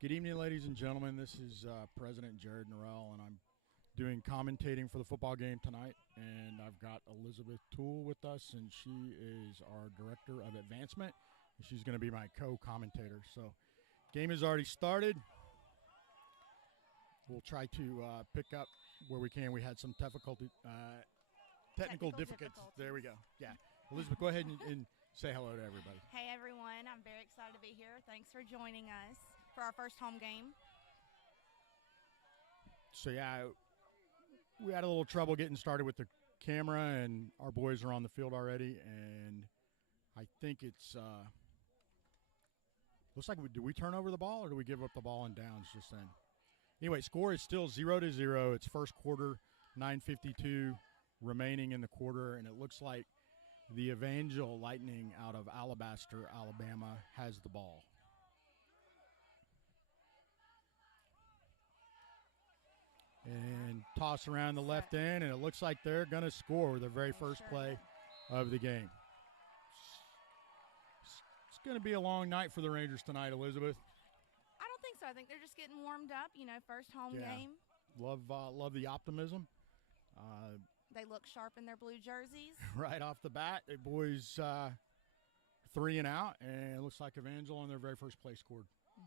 Good evening, ladies and gentlemen. This is President Jared Norrell, and I'm doing commentating for the football game tonight. And I've got Elizabeth Toole with us, and she is our Director of Advancement. And she's going to be my co-commentator. So, game has already started. We'll try to pick up where we can. We had some technical difficulties. There we go. Yeah. Elizabeth, go ahead and say hello to everybody. Hey, everyone. I'm very excited to be here. Thanks for joining us for our first home game. So, yeah, we had a little trouble getting started with the camera, and our boys are on the field already. And I think it's looks like do we turn over the ball or do we give up the ball in downs just then? Anyway, score is still 0-0. It's first quarter, 9:52 remaining in the quarter, and it looks like the Evangel Lightning out of Alabaster, Alabama, has the ball. And toss around the left end, and it looks like they're going to score their very first play of the game. It's going to be a long night for the Rangers tonight, Elizabeth. I don't think so. I think they're just getting warmed up, first home game. Love the optimism. They look sharp in their blue jerseys. Right off the bat, the boys 3 and out, and it looks like Evangel on their very first play scored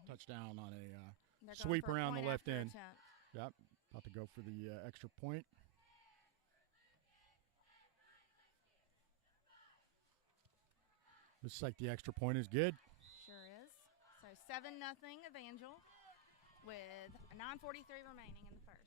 touchdown on a sweep around the left end. Yep, about to go for the extra point. Looks like the extra point is good. Sure is. So 7-0 Evangel with 9:43 remaining in the first.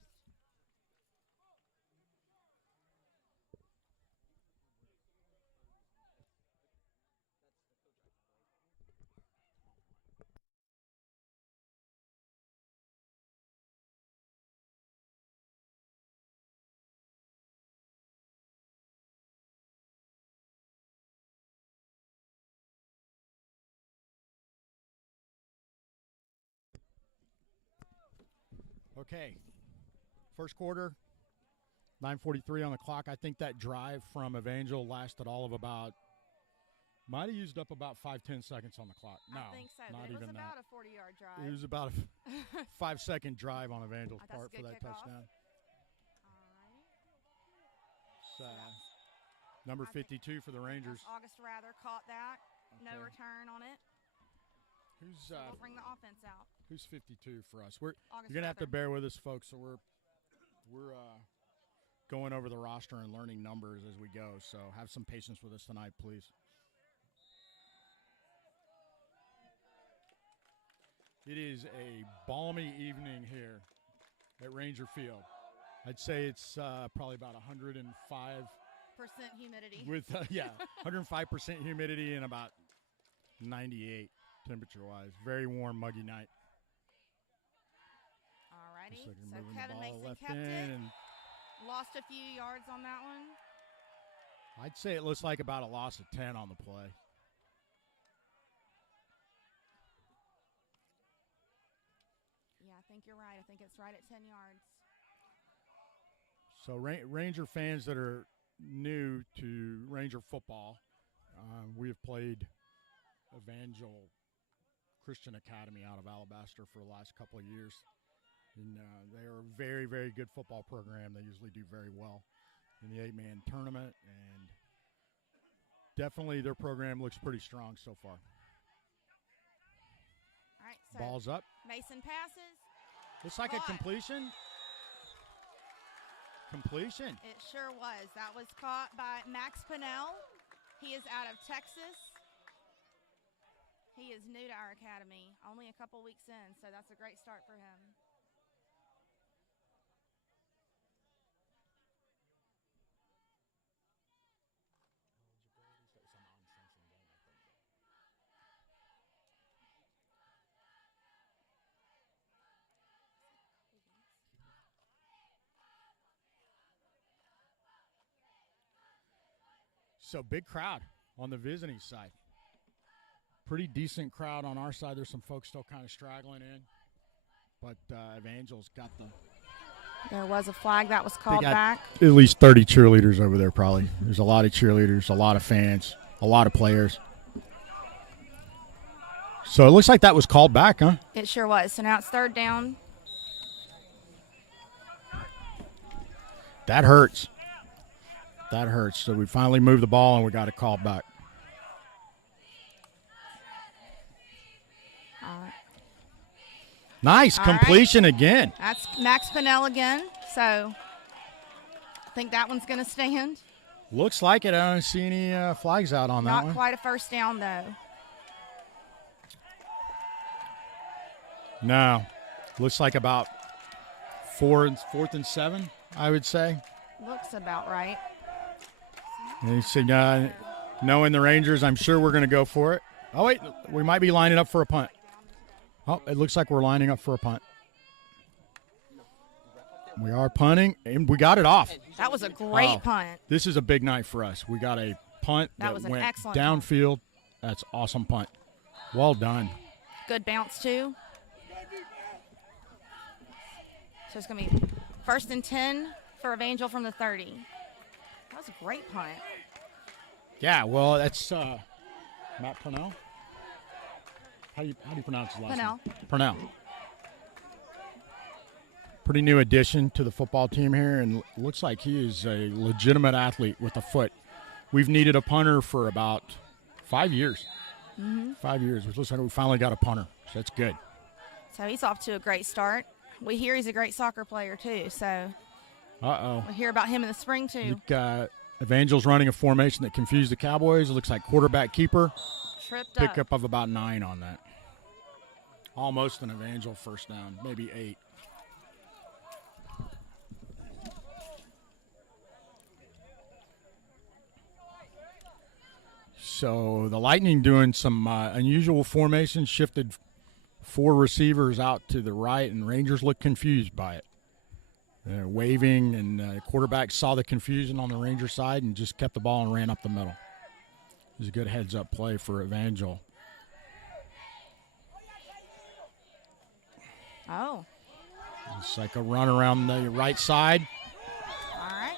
Okay, first quarter, 9:43 on the clock. I think that drive from Evangel lasted all of might have used up about 5-10 seconds on the clock. No, I think so. Not it was even about that. A 40-yard drive. It was about a 5-second drive on Evangel's part for that kickoff. touchdown. All right. Number 52 for the Rangers. August Rather caught that. Okay. No return on it. Who's we'll bring the offense out. Who's 52 for us? You're August gonna have to Rather. bear with us, folks. So we're going over the roster and learning numbers as we go. So have some patience with us tonight, please. It is a balmy evening here at Ranger Field. I'd say it's probably about 105% humidity. with 105% humidity and about 98 temperature-wise. Very warm, muggy night. All righty. So Kevin Mason kept it. Lost a few yards on that one. I'd say it looks like about a loss of 10 on the play. Yeah, I think you're right. I think it's right at 10 yards. So Ranger fans that are new to Ranger football, we have played Evangel Christian Academy out of Alabaster for the last couple of years. And they are a very, very good football program. They usually do very well in the 8-man tournament. And definitely their program looks pretty strong so far. All right, so ball's up. Mason passes. Looks like a completion. Completion. It sure was. That was caught by Max Pinnell. He is out of Texas. He is new to our academy, only a couple weeks in, so that's a great start for him. So big crowd on the visiting side. Pretty decent crowd on our side. There's some folks still kind of straggling in. But Evangel's got the... There was a flag that was called back. At least 30 cheerleaders over there probably. There's a lot of cheerleaders, a lot of fans, a lot of players. So it looks like that was called back, huh? It sure was. So now it's third down. That hurts. That hurts. So we finally moved the ball and we got it called back. Nice completion again. That's Max Pinnell again. So I think that one's going to stand. Looks like it. I don't see any flags out on that one. Not quite a first down, though. No. Looks like about fourth and 7, I would say. Looks about right. And you see, knowing the Rangers, I'm sure we're going to go for it. Oh, wait. We might be lining up for a punt. Oh, it looks like we're lining up for a punt. We are punting, and we got it off. That was a great punt. This is a big night for us. We got a punt that was an went excellent downfield. That's awesome punt. Well done. Good bounce, too. So it's going to be first and 10 for Evangel from the 30. That was a great punt. Yeah, well, that's Matt Purnell. How do you pronounce his last name? Purnell. Pretty new addition to the football team here, and looks like he is a legitimate athlete with a foot. We've needed a punter for about 5 years. 5 years. It looks like we finally got a punter, so that's good. So he's off to a great start. We hear he's a great soccer player, too, so we'll hear about him in the spring, too. Evangel's running a formation that confused the Cowboys. It looks like quarterback keeper. Tripped Pick up of about 9 on that. Almost an Evangel first down, maybe 8. So the Lightning doing some unusual formations, shifted 4 receivers out to the right, and Rangers looked confused by it. Waving, and the quarterback saw the confusion on the Ranger side and just kept the ball and ran up the middle. It was a good heads-up play for Evangel. Oh. It's like a run around the right side. All right.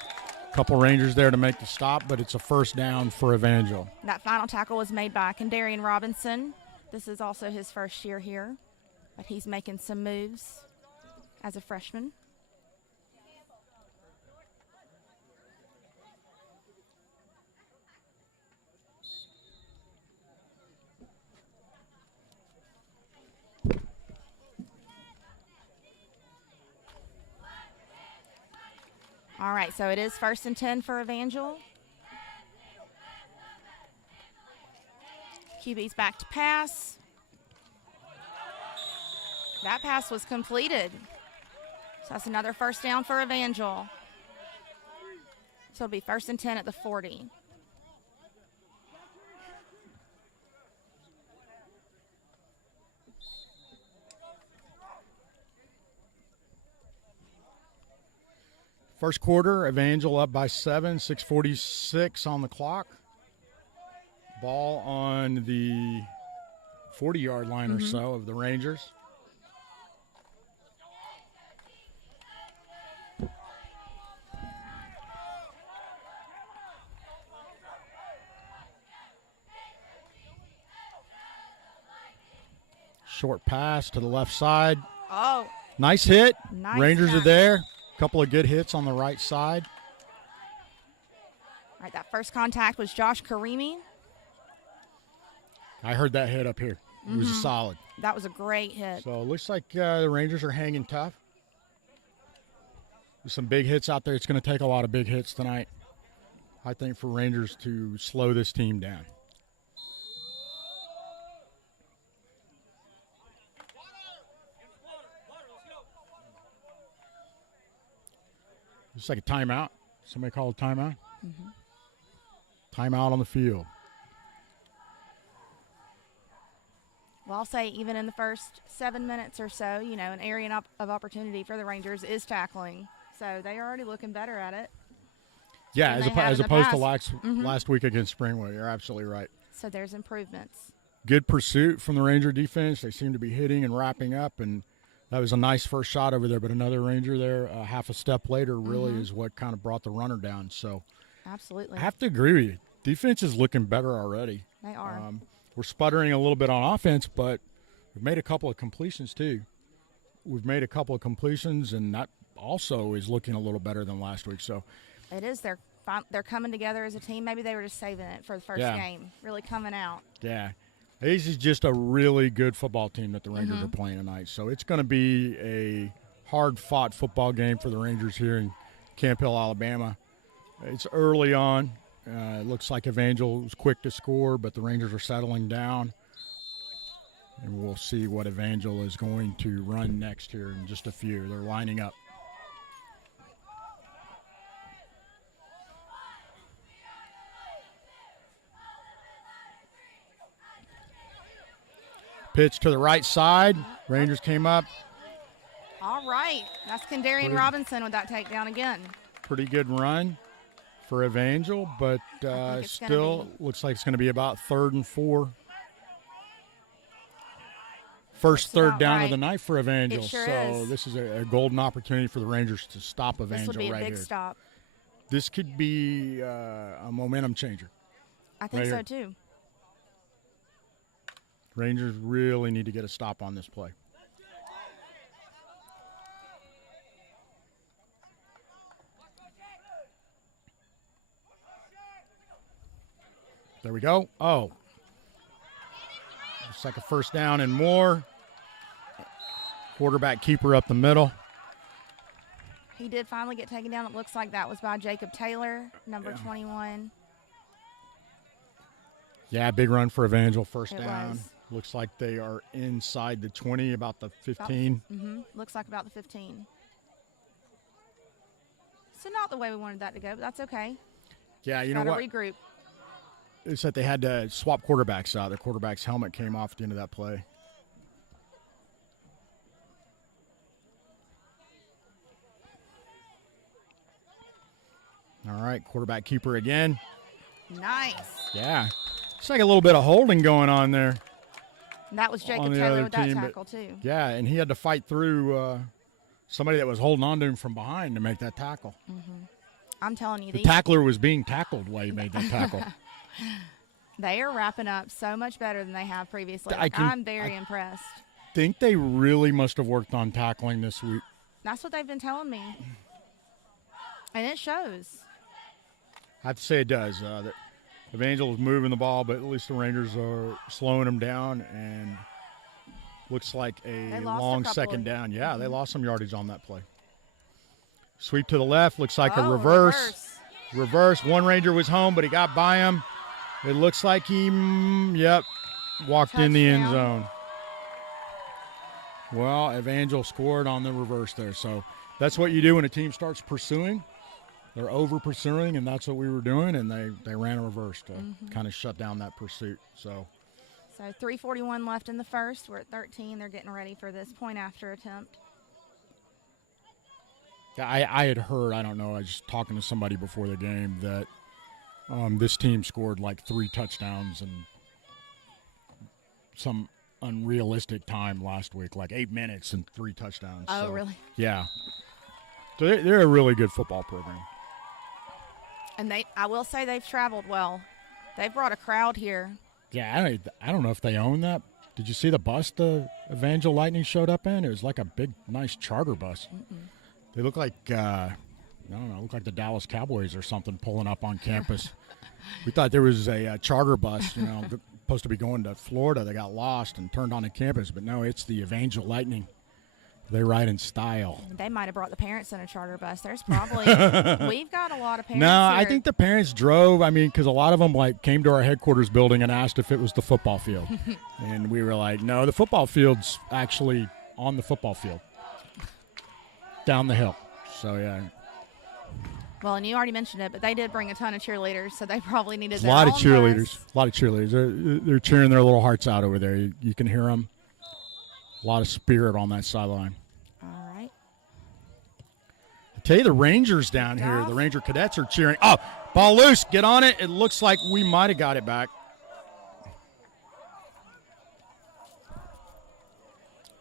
Couple Rangers there to make the stop, but it's a first down for Evangel. That final tackle was made by Kendarian Robinson. This is also his first year here, but he's making some moves as a freshman. All right, so it is first and 10 for Evangel. QB's back to pass. That pass was completed. So that's another first down for Evangel. So it'll be first and 10 at the 40. First quarter, Evangel up by 7, 6:46 on the clock. Ball on the 40-yard line or so of the Rangers. Short pass to the left side. Oh. Nice hit. Nice Rangers catch. are there. Couple of good hits on the right side. All right, that first contact was Josh Karimi. I heard that hit up here. It was solid. That was a great hit. So it looks like the Rangers are hanging tough. There's some big hits out there. It's going to take a lot of big hits tonight, I think, for Rangers to slow this team down. It's like a timeout. Somebody called a timeout? Timeout on the field. Well, I'll say even in the first 7 minutes or so, an area of opportunity for the Rangers is tackling. So they are already looking better at it. Yeah, as opposed to last week against Springwood. You're absolutely right. So there's improvements. Good pursuit from the Ranger defense. They seem to be hitting and wrapping up, and that was a nice first shot over there, but another Ranger there half a step later really is what kind of brought the runner down. So absolutely. I have to agree with you. Defense is looking better already. They are. we're sputtering a little bit on offense, but we've made a couple of completions too. We've made a couple of completions, and that also is looking a little better than last week. So it is. They're coming together as a team. Maybe they were just saving it for the first game, really coming out. Yeah. This is just a really good football team that the Rangers are playing tonight. So it's going to be a hard-fought football game for the Rangers here in Camp Hill, Alabama. It's early on. It looks like Evangel was quick to score, but the Rangers are settling down. And we'll see what Evangel is going to run next here in just a few. They're lining up. Pitch to the right side. Rangers came up. All right. That's Kendarian Robinson with that takedown again. Pretty good run for Evangel, but still looks like it's going to be about 3rd and 4. First third down of the night for Evangel. It sure so is. This is a golden opportunity for the Rangers to stop Evangel This would be a right big here. stop. This could be a momentum changer. I think right so here. too. Rangers really need to get a stop on this play. There we go. Oh. Looks like a first down and more. Quarterback keeper up the middle. He did finally get taken down. It looks like that was by Jacob Taylor, number 21. Yeah, big run for Evangel. First It down. was. Looks like they are inside the 20, about the 15. Looks like about the 15. So not the way we wanted that to go, but that's okay. Yeah, you know Gotta what? regroup. It's that they had to swap quarterbacks out. Their quarterback's helmet came off at the end of that play. All right, quarterback keeper again. Nice. Yeah. It's like a little bit of holding going on there. And that was On Jacob the Taylor other with that team, but- tackle too. Yeah, and he had to fight through somebody that was holding on to him from behind to make that tackle. I'm telling you, The tackler was being tackled while he made that tackle. they are wrapping up so much better than they have previously. I can- I'm very impressed. Think they really must have worked on tackling this week. That's what they've been telling me. And it shows. I have to say it does. That Evangel is moving the ball, but at least the Rangers are slowing them down, and looks like They a lost a long couple second of- down. Yeah, they lost some yardage on that play. Sweep to the left. Looks like a Oh, reverse. Reverse. One Ranger was home, but he got by him. It looks like he, walked in the end Touchdown. zone. Well, Evangel scored on the reverse there. So that's what you do when a team starts pursuing. They're over pursuing, and that's what we were doing, and they ran a reverse to kind of shut down that pursuit. So So 3:41 left in the first. We're at 13. They're getting ready for this point after attempt. yeah, I had heard, I don't know, I was just talking to somebody before the game that this team scored like 3 touchdowns in some unrealistic time last week, like 8 minutes and 3 touchdowns. Oh, So, really? Yeah. So they're a really good football program. And I will say they've traveled well. They've brought a crowd here. Yeah, I don't know if they own that. Did you see the bus the Evangel Lightning showed up in? It was like a big, nice charter bus. They look like, I don't know, look like the Dallas Cowboys or something pulling up on campus. We thought there was a charter bus, supposed to be going to Florida. They got lost and turned onto campus, but no, it's the Evangel Lightning. They ride in style. They might have brought the parents in a charter bus. There's probably we've got a lot of parents. No, I here. think the parents drove. I mean, because a lot of them came to our headquarters building and asked if it was the football field, and we were like, "No, the football field's actually on the football field, down the hill." So yeah, Well, and you already mentioned it, but they did bring a ton of cheerleaders, so they probably needed a their lot of own cheerleaders. bus. A lot of cheerleaders. They're cheering their little hearts out over there. You can hear them. A lot of spirit on that sideline. All right. I tell you, the Rangers down here, the Ranger cadets are cheering. Oh, ball loose. Get on it. It looks like we might have got it back.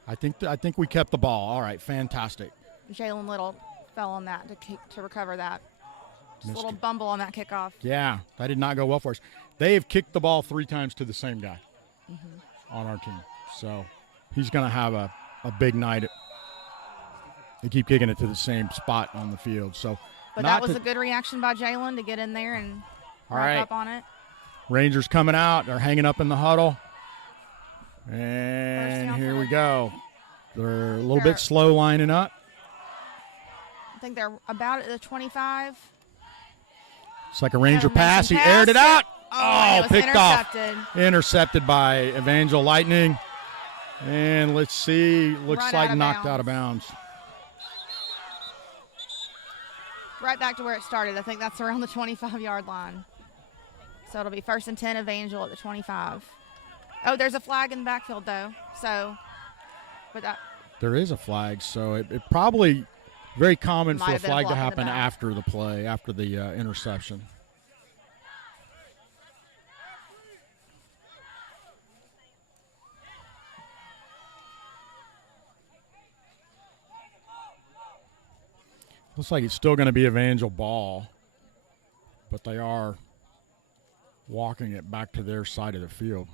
I think we kept the ball. All right, fantastic. Jalen Little fell on that to recover that. Just a Missed little it. bumble on that kickoff. Yeah, that did not go well for us. They have kicked the ball 3 times to the same guy. on our team. So he's going to have a big night. They keep kicking it to the same spot on the field. So, but that was a good reaction by Jalen to get in there and wrap up on it. Rangers coming out. They're hanging up in the huddle. And here we go. They're a little bit slow lining up. I think they're about at the 25. It's like a Ranger pass. He aired it out. Oh, picked off. Intercepted by Evangel Lightning. And let's see. Looks like knocked out of bounds. Right back to where it started. I think that's around the 25-yard line. So it'll be 1st and 10, Evangel at the 25. Oh, there's a flag in the backfield, though. So, with that. There is a flag. So it probably very common for a flag to happen after the play, after the interception. Looks like it's still going to be Evangel ball, but they are walking it back to their side of the field.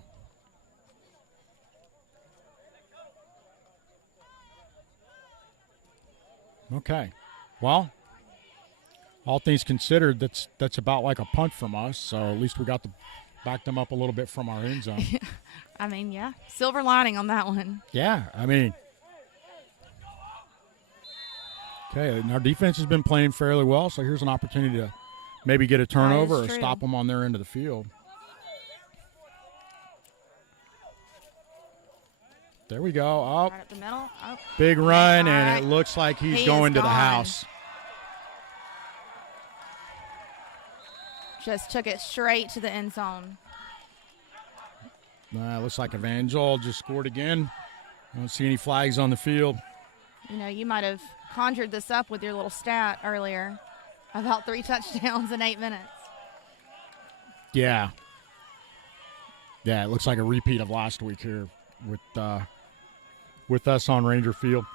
Okay. Well, all things considered, that's about like a punt from us, so at least we got to back them up a little bit from our end zone. I mean, yeah. Silver lining on that one. Yeah, I mean. Okay, and our defense has been playing fairly well, so here's an opportunity to maybe get a turnover or stop them on their end of the field. There we go. Oh, right up the middle. Oh. Big run, and it looks like he's going to the house. Just took it straight to the end zone. Looks like Evangel just scored again. I don't see any flags on the field. You know, you might have conjured this up with your little stat earlier about 3 touchdowns in 8 minutes. Yeah. Yeah, it looks like a repeat of last week here with us on Ranger Field.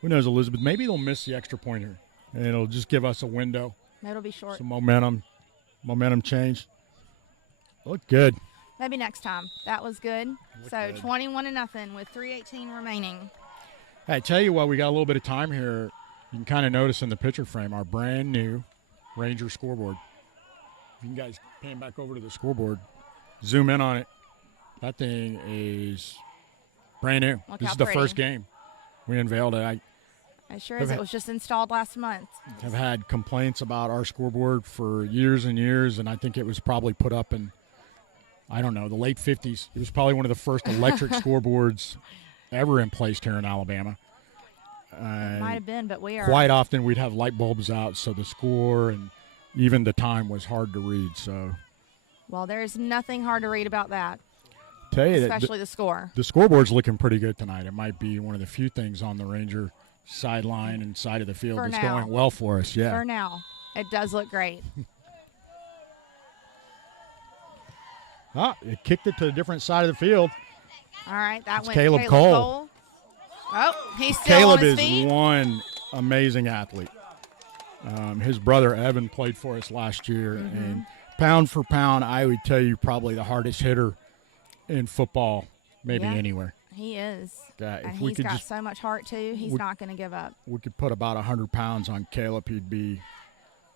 Who knows, Elizabeth? Maybe they'll miss the extra point here, and it'll just give us a window. It'll be short. Some momentum change. Looked good. Maybe next time. That was good. So 21-0 with 3:18 remaining. Hey, I tell you what, we got a little bit of time here. You can kind of notice in the picture frame our brand new Ranger scoreboard. You can guys pan back over to the scoreboard, zoom in on it. That thing is brand new. This is the first game we unveiled it. It sure is. It was just installed last month. I've had complaints about our scoreboard for years and years, and I think it was probably put up in, I don't know, the late 50s. It was probably one of the first electric scoreboards ever in place here in Alabama. It might have been, but we are. Quite often we'd have light bulbs out, so the score and even the time was hard to read. So, well, there's nothing hard to read about that. Tell you especially the score. The scoreboard's looking pretty good tonight. It might be one of the few things on the Ranger sideline and side of the field that's going well for us. Yeah. For now, it does look great. It kicked it to a different side of the field. All right, that went Caleb Cole. Oh, he's still on his feet. Caleb is one amazing athlete. His brother Evan played for us last year, and pound for pound, I would tell you probably the hardest hitter in football, maybe anywhere. He is. And he's got so much heart, too. He's not going to give up. We could put about 100 pounds on Caleb. He'd be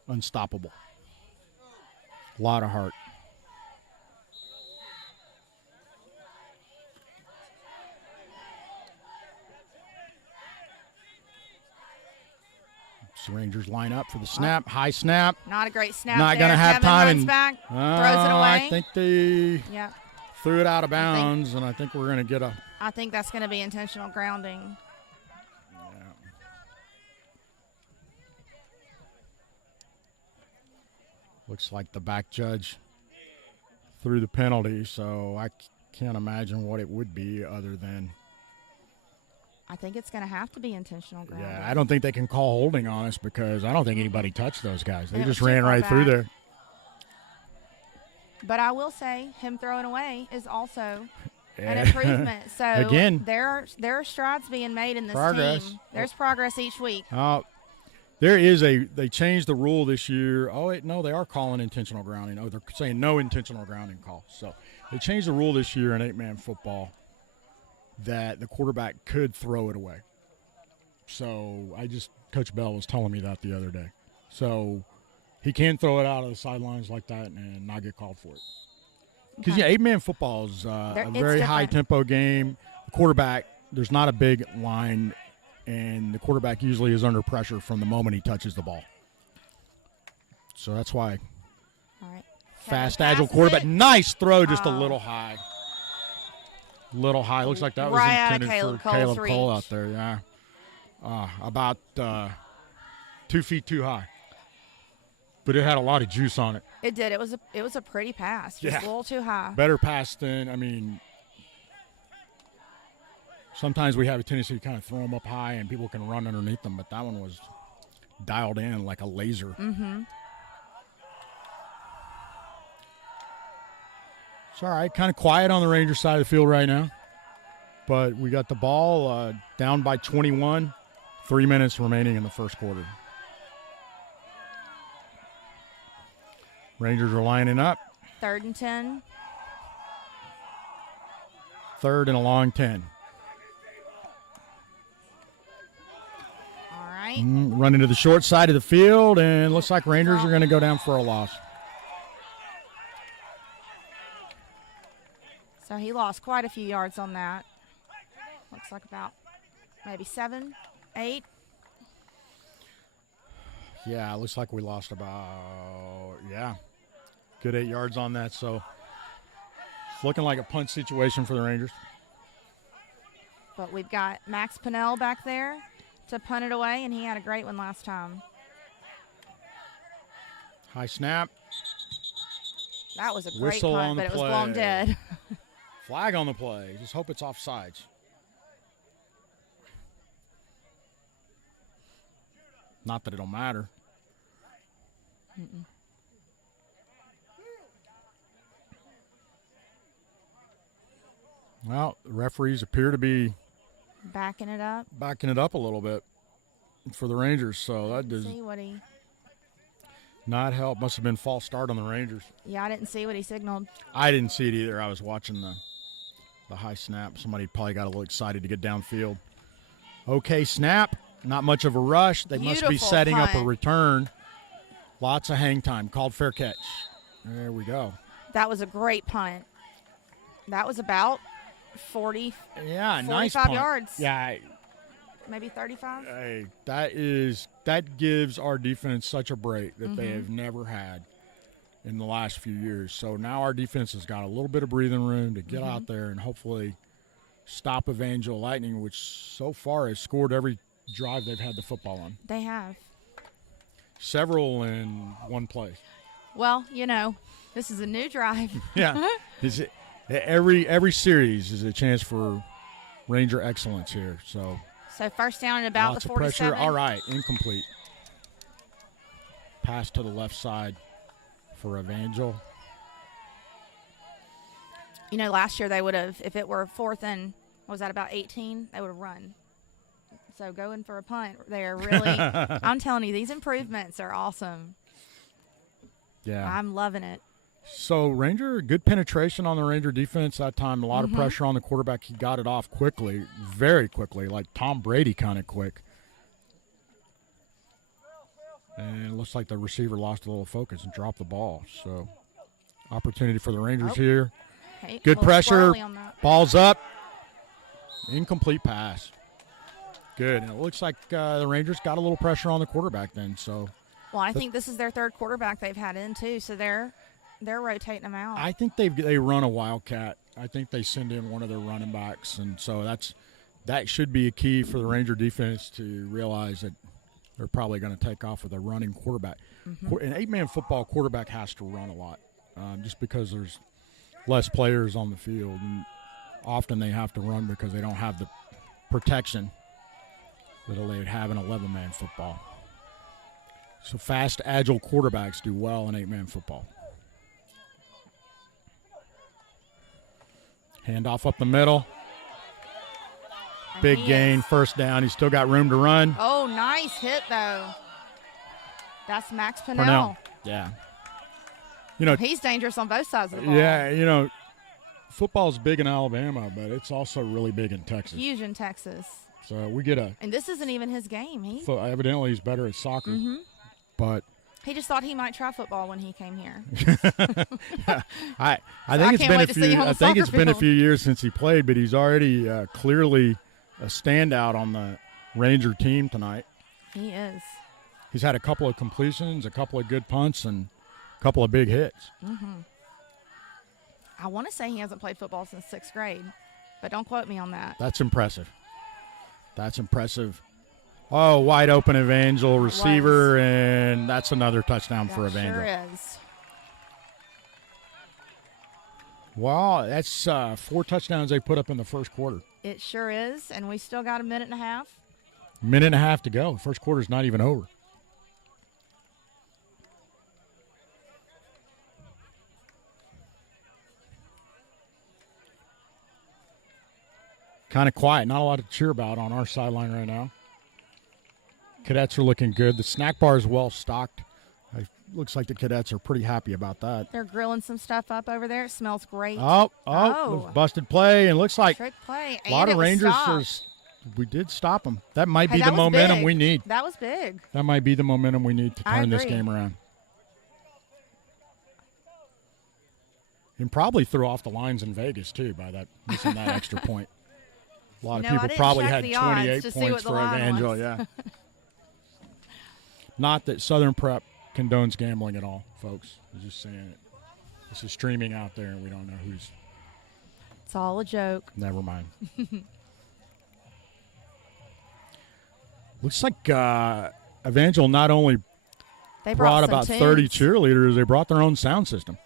unstoppable. A lot of heart. Rangers line up for the snap. High snap. Not a great snap. Not going to have time. Runs back, throws it away. I think they threw it out of bounds, and I think we're going to get a. I think that's going to be intentional grounding. Yeah. Looks like the back judge threw the penalty, so I can't imagine what it would be other than. I think it's going to have to be intentional grounding. Yeah, I don't think they can call holding on us because I don't think anybody touched those guys. They just ran right through there. But I will say, him throwing away is also an improvement. So again, there are strides being made in this team. There's progress each week. They changed the rule this year. Oh, wait, no, they are calling intentional grounding. Oh, they're saying no intentional grounding call. So they changed the rule this year in 8-man football that the quarterback could throw it away. So Coach Bell was telling me that the other day. So he can throw it out of the sidelines like that and not get called for it. Because, Okay. 8-man football is a It's very different. high-tempo game. The quarterback, there's not a big line, and the quarterback usually is under pressure from the moment he touches the ball. So that's why All right. fast, Kevin agile passes quarterback. it. Nice throw, just a Oh. little high. Little high. Looks like that was Right out of intended Caleb for Cole's Caleb Cole reach. out there, yeah. About 2 feet too high. But it had a lot of juice on it. It did. It was a pretty pass. Just Yeah. a little too high. Better pass than, sometimes we have a tendency to kind of throw them up high and people can run underneath them, but that one was dialed in like a laser. Mm-hmm. It's all right. Kind of quiet on the Rangers side of the field right now. But we got the ball down by 21. 3 minutes remaining in the first quarter. Rangers are lining up. 3rd and 10. 3rd and a long 10. All right. Running to the short side of the field, and looks like Rangers are going to go down for a loss. So he lost quite a few yards on that. Looks like about maybe 7, 8. Yeah, it looks like we lost good 8 yards on that. So it's looking like a punt situation for the Rangers. But we've got Max Pinnell back there to punt it away, and he had a great one last time. High snap. That was a great Whistle on punt, the but it was blown play. dead. Flag on the play. Just hope it's offsides. Not that it'll matter. Mm-mm. Well, the referees appear to be Backing it up. backing it up a little bit for the Rangers, so that does See what he. not help. Must have been false start on the Rangers. Yeah, I didn't see what he signaled. I didn't see it either. I was watching the high snap. Somebody probably got a little excited to get downfield. Okay, snap. Not much of a rush. They must be Beautiful setting up a punt. return. Lots of hang time. Called fair catch. There we go. That was a great punt. That was about 40, Yeah, 45 nice punt. yards. Yeah, Maybe 35. hey, that gives our defense such a break that they Mhm. have never had in the last few years. So now our defense has got a little bit of breathing room to get out there and hopefully stop Evangel Lightning, which so far has scored every drive they've had the football on. They have. Several in one play. Well, this is a new drive. Yeah. Every series is a chance for Ranger excellence here. So So first down and about lots the of pressure. 47. All right, incomplete. Pass to the left side for Evangel. Last year they would have, if it were 4th and, what was that, about 18, they would have run. So going for a punt, they're really, I'm telling you, these improvements are awesome. Yeah. I'm loving it. So Ranger, good penetration on the Ranger defense that time. A lot of pressure on the quarterback. He got it off quickly, very quickly, like Tom Brady kind of quick. And it looks like the receiver lost a little focus and dropped the ball. So opportunity for the Rangers here. Hey, Good a little pressure. squirrely on that. Ball's up. Incomplete pass. Good. And it looks like the Rangers got a little pressure on the quarterback then. So Well, I think this is their 3rd quarterback they've had in too, so they're rotating them out. I think they run a wildcat. I think they send in one of their running backs, and so that should be a key for the Ranger defense to realize that they're probably going to take off with a running quarterback. In 8-man football, quarterback has to run a lot, just because there's less players on the field, and often they have to run because they don't have the protection that they would have in 11-man football. So fast, agile quarterbacks do well in 8-man football. Handoff up the middle. And Big he gain, is- first down. He's still got room to run. Oh, nice hit though. That's Max Pinnell. Purnell. Yeah. You know, He's dangerous on both sides of the ball. yeah, you know, football's big in Alabama, but it's also really big in Texas. Huge in Texas. So we get a. And this isn't even his game. Evidently, he's better at soccer. But he just thought he might try football when he came here. I think it's been a few. I think it's been a few years since he played, but he's already clearly a standout on the Ranger team tonight. He is. He's had a couple of completions, a couple of good punts, and a couple of big hits. I want to say he hasn't played football since 6th grade, but don't quote me on that. That's impressive. That's impressive. Oh, wide open Evangel receiver, and that's another touchdown for Evangel. Sure is. Wow, that's 4 touchdowns they put up in the first quarter. It sure is, and we still got a minute and a half. Minute and a half to go. First quarter's not even over. Kind of quiet. Not a lot to cheer about on our sideline right now. Cadets are looking good. The snack bar is well stocked. Looks like the Cadets are pretty happy about that. They're grilling some stuff up over there. It smells great. Oh. Busted play, and looks like trick play. A lot of Rangers. We did stop them. That might be the momentum we need. That was big. That might be the momentum we need to turn this game around. And probably threw off the lines in Vegas, too, by that missing that extra point. A lot of people probably had 28 points for Evangel, yeah. Not that Southern Prep condones gambling at all, folks. I'm just saying it. This is streaming out there, and we don't know who's. It's all a joke. Never mind. Looks like Evangel not only brought about 30 cheerleaders, they brought their own sound system.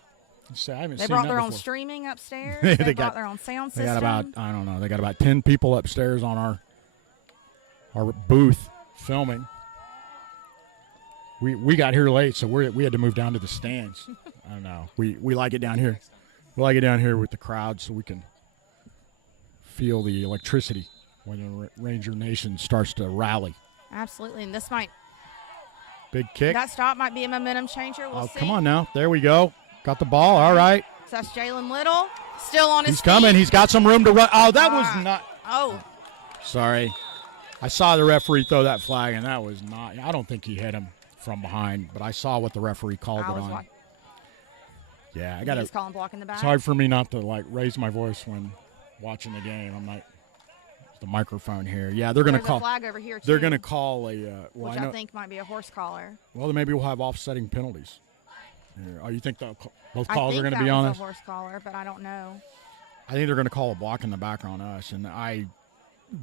They brought their own streaming upstairs. They brought their own sound system. They got about 10 people upstairs on our booth filming. We got here late, so we had to move down to the stands. I don't know. We like it down here. We like it down here with the crowd so we can feel the electricity when the Ranger Nation starts to rally. Absolutely, and this might. Big kick. That stop might be a momentum changer. We'll see. Come on now. There we go. Got the ball. All right. So that's Jalen Little. Still on his feet. He's coming. He's got some room to run. Oh, that was not. Oh. Sorry. I saw the referee throw that flag, and that was not. I don't think he hit him from behind, but I saw what the referee called it on. Yeah, I got to. He's calling block in the back. It's hard for me not to raise my voice when watching the game. I'm like the microphone here. Yeah, they're going to call. A flag over here too. They're going to call a. Which I think might be a horse collar. Well, then maybe we'll have offsetting penalties. Oh, you think both calls are going to be on us? I think that was a horse collar, but I don't know. I think they're going to call a block in the back on us, and I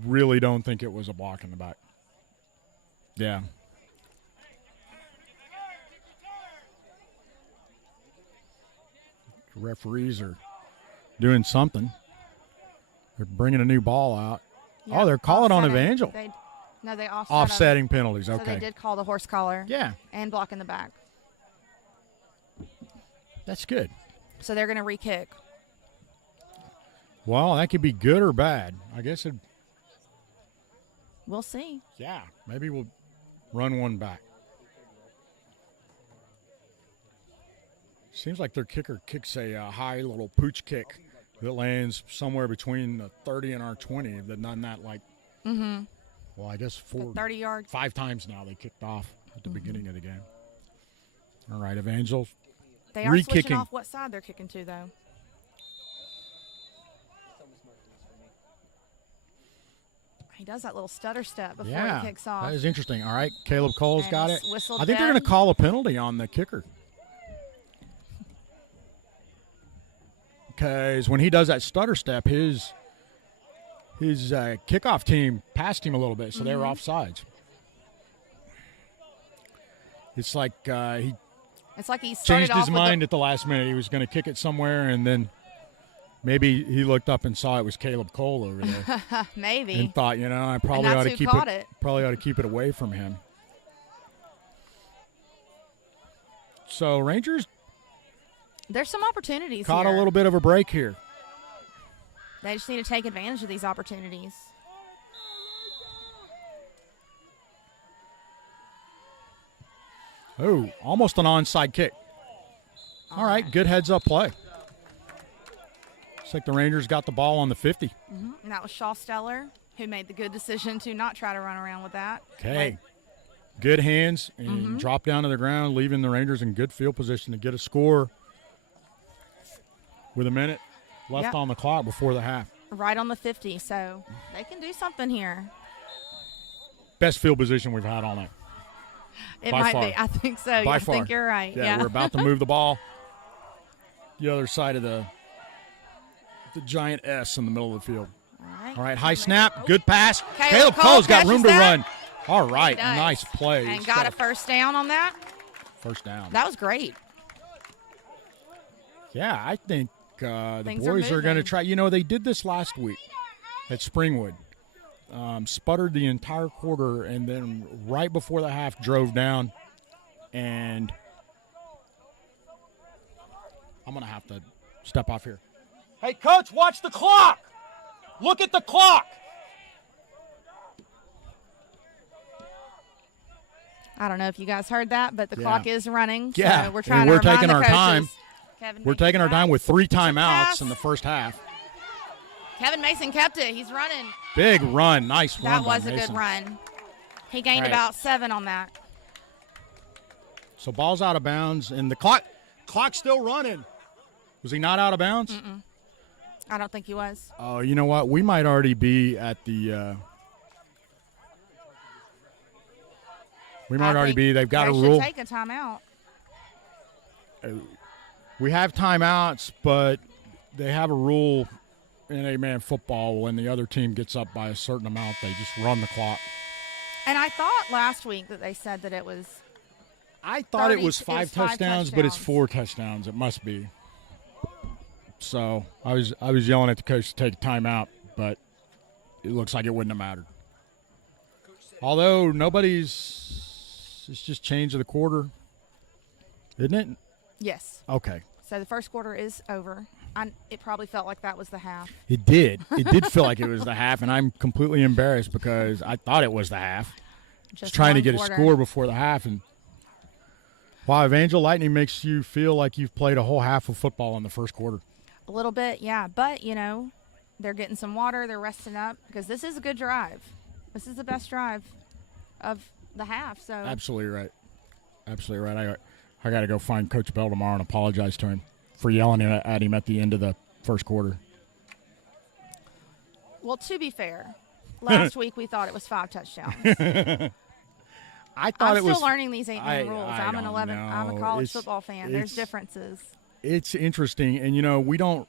really don't think it was a block in the back. Yeah. The referees are doing something. They're bringing a new ball out. Yep, they're calling on Evangel. They offsetting penalties. Okay. So they did call the horse collar. Yeah. And block in the back. That's good. So they're going to re-kick. Well, that could be good or bad. I guess it. We'll see. Yeah, maybe we'll run one back. Seems like their kicker kicks a high little pooch kick that lands somewhere between the 30 and our 20. They've done that well, I guess 30 yards. 5 times now they kicked off at the beginning of the game. All right, Evangel. They are switching off what side they're kicking to, though. He does that little stutter step before he kicks off. That is interesting. All right, Caleb Cole's got it. I think they're going to call a penalty on the kicker. Because when he does that stutter step, his kickoff team passed him a little bit, so they were offsides. It's like he changed his mind at the last minute. He was going to kick it somewhere, and then maybe he looked up and saw it was Caleb Cole over there. Maybe. And thought, I probably ought to keep it. Probably ought to keep it away from him. So Rangers. There's some opportunities caught a little bit of a break here. They just need to take advantage of these opportunities. Oh, almost an onside kick. All right, good heads-up play. Looks like the Rangers got the ball on the 50. And that was Shaw Steller, who made the good decision to not try to run around with that. Okay. Good hands and drop down to the ground, leaving the Rangers in good field position to get a score with a minute left on the clock before the half. Right on the 50, so they can do something here. Best field position we've had all night. It By might far. be. I think so. By I far. think you're right. Yeah, Yeah. we're about to move the ball the other side of the giant S in the middle of the field. All right, high snap, good pass. Caleb Cole's got room to run. All right, nice play. And got a first down on that. First down. That was great. Yeah, I think the Things boys are going to moving. try. You know, they did this last week at Springwood. Sputtered the entire quarter, and then right before the half drove down. And I'm going to have to step off here. Hey, Coach, watch the clock. Look at the clock. I don't know if you guys heard that, but the clock is running. Yeah, So we're trying we're to remind taking the our coaches. time. Kevin We're Mason taking our got time it. with 3 Pass. timeouts in the first half. Kevin Mason kept it. He's running. Big run. Nice run That by was a Mason. good run. He gained Right. about 7 on that. So ball's out of bounds, and the clock's still running. Was he not out of bounds? I don't think he was. Oh, you know what? We might already be at the we might already be. They've got a they rule. should take a timeout. We have timeouts, but they have a rule in A-man football when the other team gets up by a certain amount, they just run the clock. And I thought last week that they said that it was I thought it 30 was it 5 was 5 touchdowns, but it's touchdowns. 4 touchdowns. It must be. So I was yelling at the coach to take a timeout, but it looks like it wouldn't have mattered. Although it's just change of the quarter, isn't it? Yes. Okay. So the first quarter is over. It probably felt like that was the half. It did. It did feel like it was the half, and I'm completely embarrassed because I thought it was the half. Just Trying to one get quarter. a score before the half, and wow, Evangel Lightning makes you feel like you've played a whole half of football in the first quarter. A little bit, yeah. But, they're getting some water. They're resting up because this is a good drive. This is the best drive of the half. So Absolutely right. Absolutely right. I got to go find Coach Bell tomorrow and apologize to him for yelling at him at the end of the first quarter. Well, to be fair, last week we thought it was 5 touchdowns. I thought I'm it was. still learning these 8-man rules. I'm an don't 11. I'm a know. college It's- football fan. There's it's- differences. It's interesting, and we don't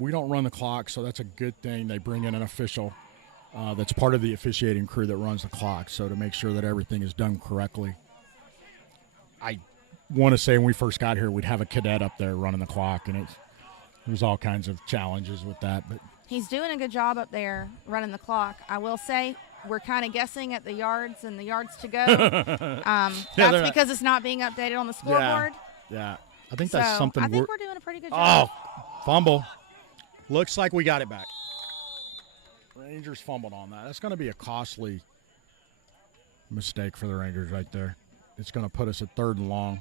run the clock, so that's a good thing. They bring in an official that's part of the officiating crew that runs the clock, so to make sure that everything is done correctly. I want to say when we first got here, we'd have a cadet up there running the clock, and there was all kinds of challenges with that. But He's doing a good job up there running the clock. I will say we're kind of guessing at the yards and the yards to go. That's because it's not being updated on the scoreboard. Yeah, I think that's So, something. I think we're doing a pretty good job. Oh, fumble! Looks like we got it back. Rangers fumbled on that. That's going to be a costly mistake for the Rangers right there. It's going to put us at 3rd and long.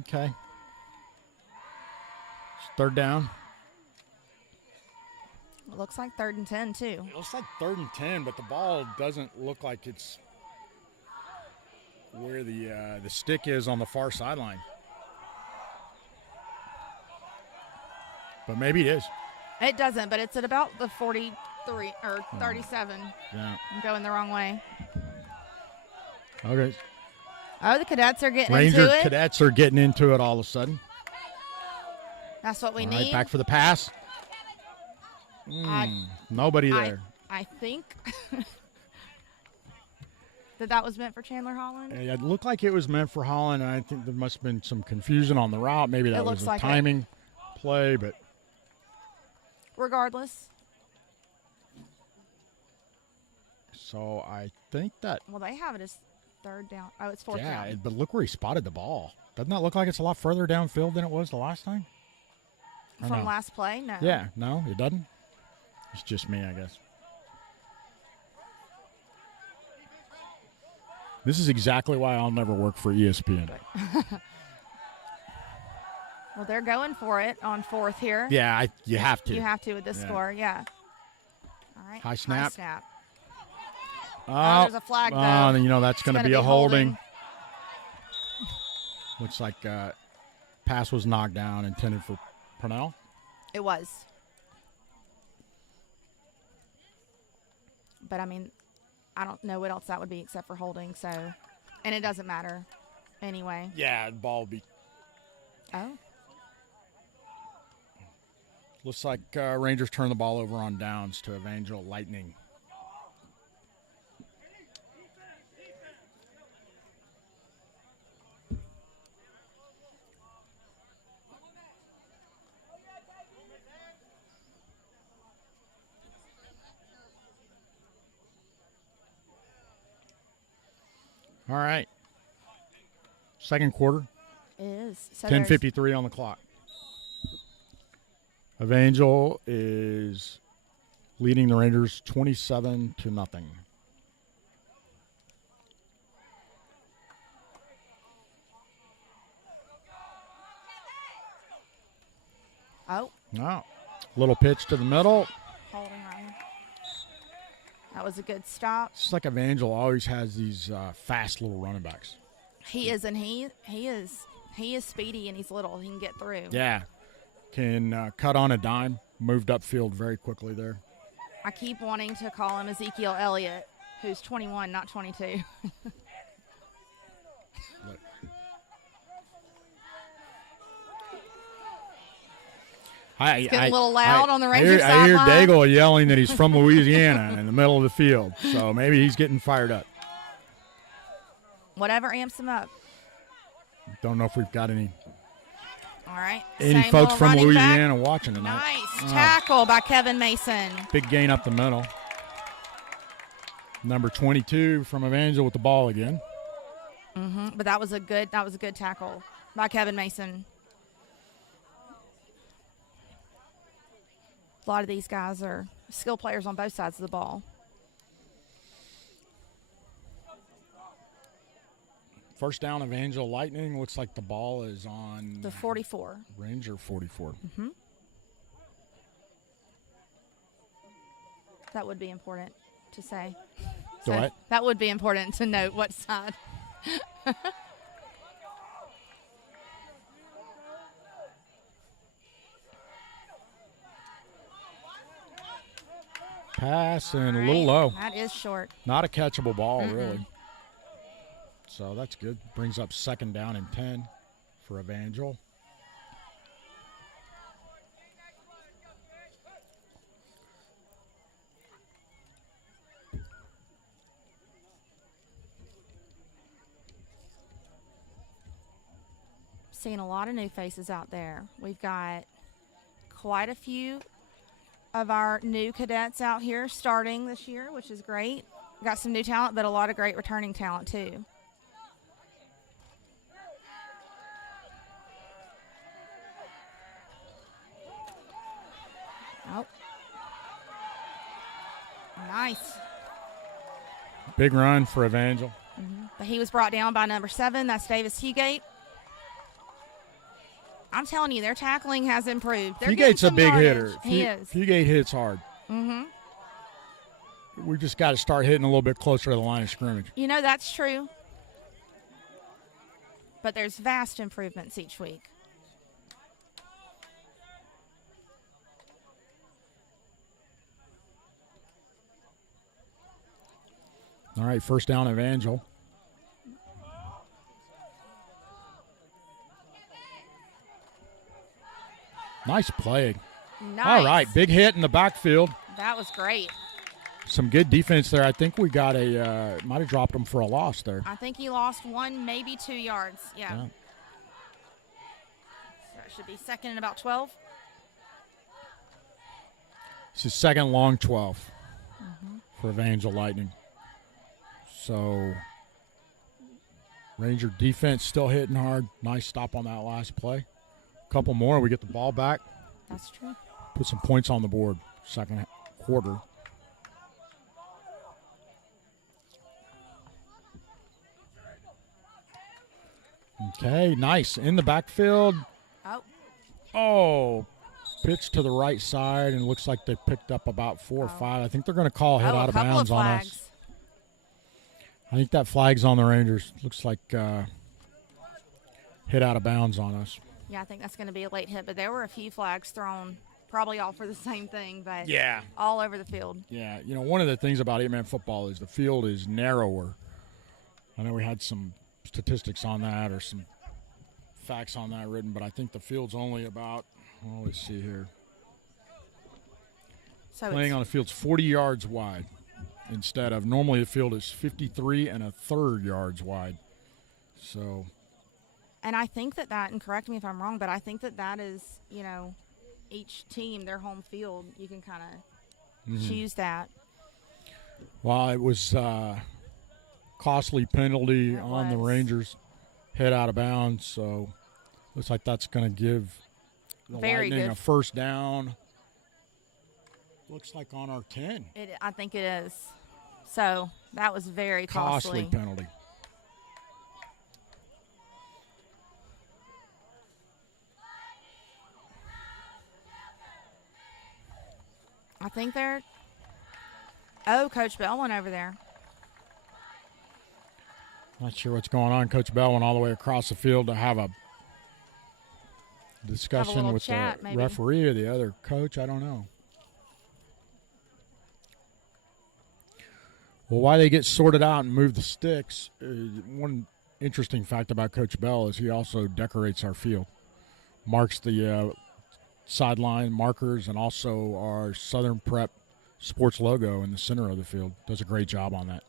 Okay. It's 3rd down. It looks like 3rd and 10 too. It looks like 3rd and 10, but the ball doesn't look like it's where the stick is on the far sideline. But maybe it is. It doesn't, but it's at about the 43 or 37. Yeah. I'm going the wrong way. Okay. Oh, the cadets are getting Ranger into it. cadets are getting into it all of a sudden. That's what we All need. right, back for the pass. Nobody there. I think that was meant for Chandler Holland. It looked like it was meant for Holland, and I think there must have been some confusion on the route. Maybe that It was looks a like timing play, but Regardless, so I think that well, they have it as 3rd down. Oh, it's 4th yeah, down. but look where he spotted the ball. Doesn't that look like it's a lot further downfield than it was the last time? from last play? No. Yeah, no, it doesn't. It's just me, I guess. This is exactly why I'll never work for ESPN. Well, they're going for it on 4th here. Yeah, you have to. You have to with this score, yeah. All right. High snap. Oh, there's a flag, though. Oh, that's going to be a holding. Looks like pass was knocked down, intended for Purnell. It was. But, I mean, I don't know what else that would be except for holding, so. And it doesn't matter anyway. Yeah, the ball will be. Oh. Looks like Rangers turn the ball over on downs to Evangel Lightning. All right. Second quarter. It is. So 10:53 on the clock. Evangel is leading the Rangers 27-0. Oh. No. Little pitch to the middle. Holding right. That was a good stop. It's like Evangel always has these fast little running backs. He is, and he is speedy, and he's little. He can get through. Yeah. Can cut on a dime. Moved upfield very quickly there. I keep wanting to call him Ezekiel Elliott, who's 21, not 22. It's getting a little loud on the Rangers sideline. I hear sideline. Daigle yelling that he's from Louisiana in the middle of the field, so maybe he's getting fired up. Whatever amps him up. Don't know if we've got any All right. folks from Louisiana back. watching tonight. Nice tackle by Kevin Mason. Big gain up the middle. Number 22 from Evangel with the ball again. But that was a good tackle by Kevin Mason. A lot of these guys are skill players on both sides of the ball. First down, Evangel Lightning. Looks like the ball is on the 44. Ranger 44. That would be important to say. What? That would be important to note what side. Pass and a little low. That is short. Not a catchable ball, really. So that's good. Brings up second down and 10 for Evangel. Seeing a lot of new faces out there. We've got quite a few of our new cadets out here starting this year, which is great. We've got some new talent, but a lot of great returning talent too. Oh. Nice. Big run for Evangel. But he was brought down by number 7. That's Davis Hugate. I'm telling you, their tackling has improved. Hugate's a big hitter. He is. Hugate hits hard. We just got to start hitting a little bit closer to the line of scrimmage. You know, that's true. But there's vast improvements each week. All right, first down, Evangel. Nice play. Nice. All right, big hit in the backfield. That was great. Some good defense there. I think we got might have dropped him for a loss there. I think he lost 1, maybe 2 yards. Yeah. So it should be second and about 12. This is second long 12 for Evangel Lightning. So Ranger defense still hitting hard. Nice stop on that last play. Couple more, we get the ball back. That's true. Put some points on the board second quarter. Okay, nice. In the backfield. Oh, pitch to the right side, and looks like they picked up about 4 or 5. I think they're going to call hit out of bounds on us. I think that flag's on the Rangers. Looks like hit out of bounds on us. Yeah, I think that's going to be a late hit, but there were a few flags thrown, probably all for the same thing, but all over the field. Yeah, one of the things about 8-man football is the field is narrower. I know we had some statistics on that or some facts on that written, but I think the field's only about, let's see here. So playing on the field's 40 yards wide instead of normally the field is 53 1/3 yards wide. So. And I think that, and correct me if I'm wrong, but I think that is, each team, their home field, you can kind of choose that. Well, it was costly penalty on the Rangers, hit out of bounds, so looks like that's going to give the Lightning a first down. Looks like on our 10. I think it is. So that was very costly. Costly penalty. I think they're – Coach Bell went over there. Not sure what's going on. Coach Bell went all the way across the field to have a discussion with the referee or the other coach. I don't know. Well, why they get sorted out and move the sticks, one interesting fact about Coach Bell is he also decorates our field, marks the sideline markers, and also our Southern Prep sports logo in the center of the field. Does a great job on that.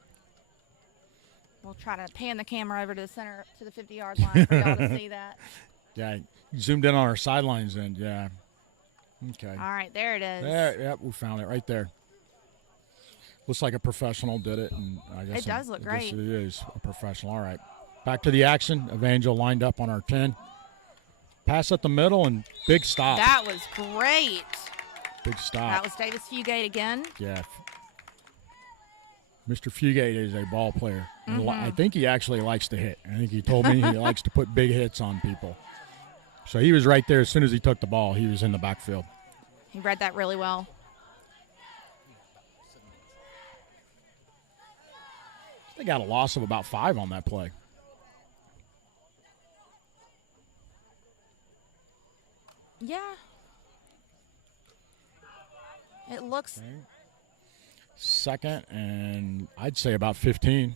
We'll try to pan the camera over to the center, to the 50-yard line for y'all to see that. Yeah, zoomed in on our sidelines and yeah. Okay. All right, there it is. There, yep, we found it right there. Looks like a professional did it, and I guess it does look great. It is a professional. All right, back to the action. Evangel lined up on our 10. Pass up the middle and big stop. That was great. Big stop. That was Davis Fugate again. Yeah. Mr. Fugate is a ball player. I think he actually likes to hit. I think he told me he likes to put big hits on people. So he was right there as soon as he took the ball. He was in the backfield. He read that really well. They got a loss of about 5 on that play. Yeah. It looks. Okay. Second, and I'd say about 15.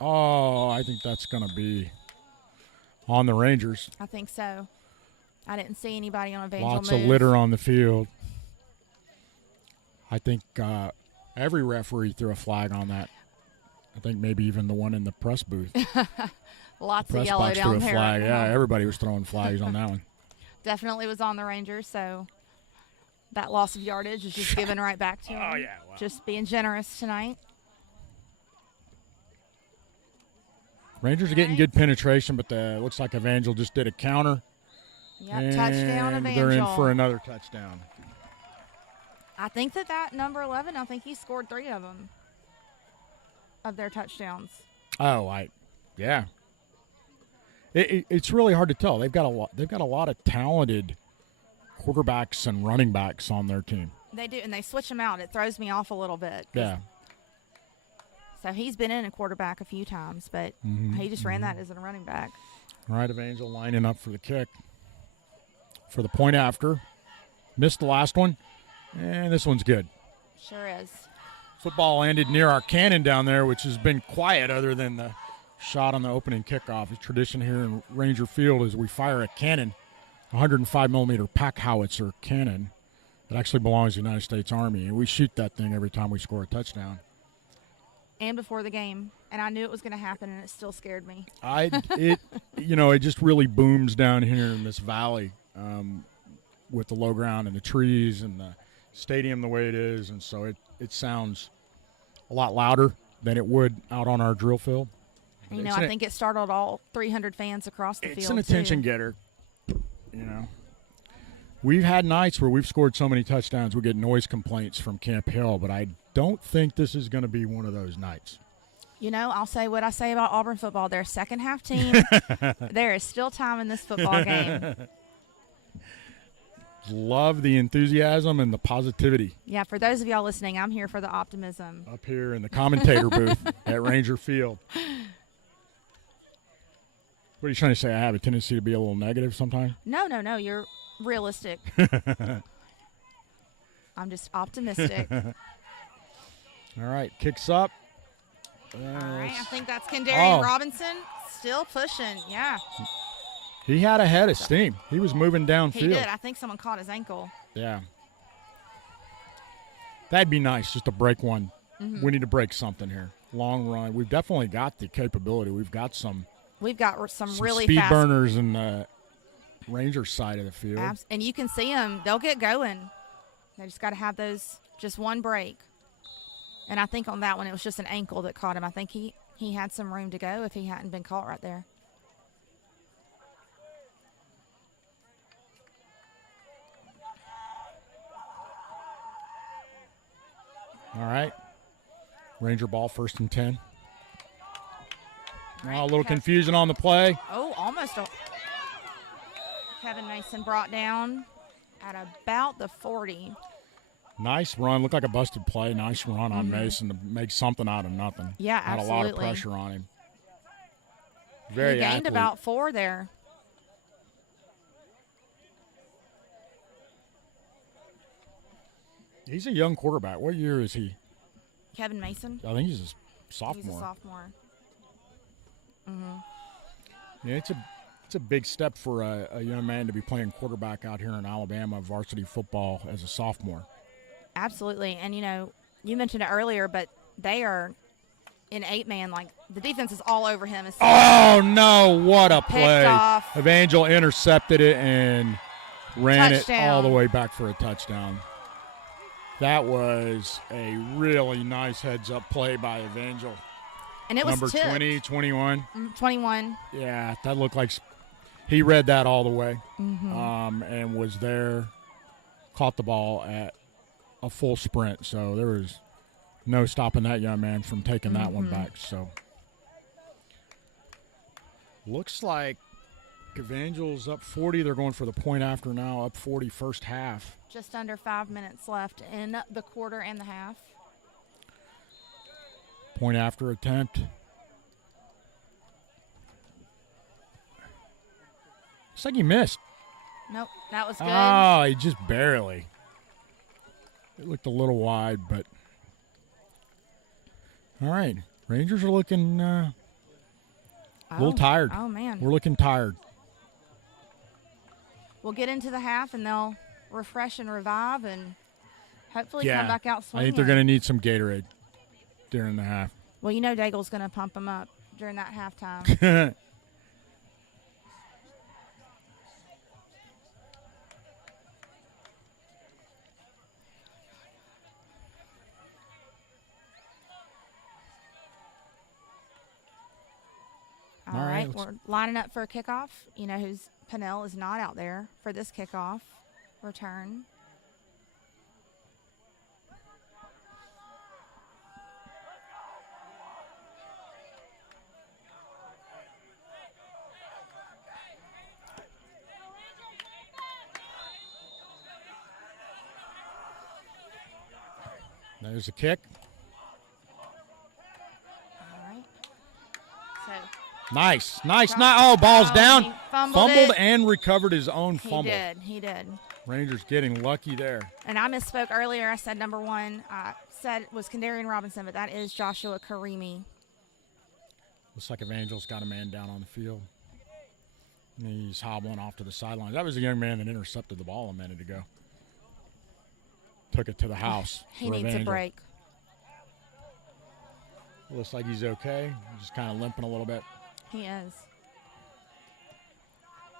Oh, I think that's going to be on the Rangers. I think so. I didn't see anybody on Evangel Lots move. of litter on the field. I think every referee threw a flag on that. I think maybe even the one in the press booth. Lots press of yellow box down threw a there. flag. Yeah, everybody was throwing flags on that one. Definitely was on the Rangers, so that loss of yardage is just given right back to him. Oh, yeah. Wow. Just being generous tonight. Rangers are getting good penetration, but looks like Evangel just did a counter. Yep, touchdown Evangel. They're in for another touchdown. I think that number 11, I think he scored 3 of them, of their touchdowns. Oh, yeah. It's really hard to tell. They've got a lot of talented quarterbacks and running backs on their team. They do, and they switch them out. It throws me off a little bit. Yeah. So he's been in a quarterback a few times, but he just ran that as a running back. All right, Evangel lining up for the kick. For the point after. Missed the last one, and this one's good. Sure is. Football ended near our cannon down there, which has been quiet other than the shot on the opening kickoff. It's tradition here in Ranger Field is we fire a cannon, 105 millimeter pack howitzer cannon. It actually belongs to the United States Army, and we shoot that thing every time we score a touchdown. And before the game, and I knew it was going to happen, and it still scared me. It just really booms down here in this valley with the low ground and the trees and the stadium the way it is, and so it sounds a lot louder than it would out on our drill field. And, I think it startled all 300 fans across the field. It's an attention getter, We've had nights where we've scored so many touchdowns we get noise complaints from Camp Hill, but I don't think this is going to be one of those nights. You know, I'll say what I say about Auburn football. They're a second-half team. There is still time in this football game. Love the enthusiasm and the positivity. Yeah, for those of y'all listening, I'm here for the optimism. Up here in the commentator booth at Ranger Field. What are you trying to say? I have a tendency to be a little negative sometimes? No. You're realistic. I'm just optimistic. All right, kicks up. All right, I think that's Kendarian Robinson still pushing. Yeah. He had a head of steam. He was moving downfield. He did. I think someone caught his ankle. Yeah. That'd be nice just to break one. Mm-hmm. We need to break something here. Long run. We've definitely got the capability. We've got some really speed fast burners in the Rangers side of the field. And you can see them. They'll get going. They just got to have those, just one break. And I think on that one, it was just an ankle that caught him. I think he had some room to go if he hadn't been caught right there. All right. Ranger ball, 1st and 10. Right, A little confusion on the play. Oh, almost. Kevin Mason brought down at about the 40. Nice run. Looked like a busted play. Nice run on Mason to make something out of nothing. Yeah, Had absolutely. a lot of pressure on him. Very He gained athlete. about 4 there. He's a young quarterback. What year is he? Kevin Mason. I think he's a sophomore. He's a sophomore. Mm-hmm. Yeah, it's a big step for a young man to be playing quarterback out here in Alabama varsity football as a sophomore. Absolutely. And, you know, you mentioned it earlier, but they are in 8-man. Like, the defense is all over him. Oh, no. What a play. Off. Evangel intercepted it and ran Touchdown. it all the way back for a touchdown. That was a really nice heads-up play by Evangel. And it was Number 20, 21. 21. Yeah, that looked like he read that all the way Mm-hmm. and was there, caught the ball at a full sprint. So there was no stopping that young man from taking that one back. So looks like Evangel's up 40. They're going for the point after now, up 40 first half. Just under 5 minutes left in the quarter and the half. Point after attempt. Looks like he missed. Nope, that was good. Oh, he just barely. It looked a little wide, but all right. Rangers are looking a little tired. Oh, man. We're looking tired. We'll get into the half, and they'll refresh and revive and hopefully come back out swinging. I think they're going to need some Gatorade during the half. Well, you know Daigle's going to pump them up during that halftime. All right, we're lining up for a kickoff. You know who's Pinnell is not out there for this kickoff return. There's a kick. All right. So Nice. Oh, ball's down. He fumbled and recovered his own fumble. He did. Rangers getting lucky there. And I misspoke earlier. I said number 1. I said it was Kendarian Robinson, but that is Joshua Karimi. Looks like Evangel's got a man down on the field. And he's hobbling off to the sidelines. That was the young man that intercepted the ball a minute ago. Took it to the house. He needs a break. Looks like he's okay. He's just kind of limping a little bit. He is.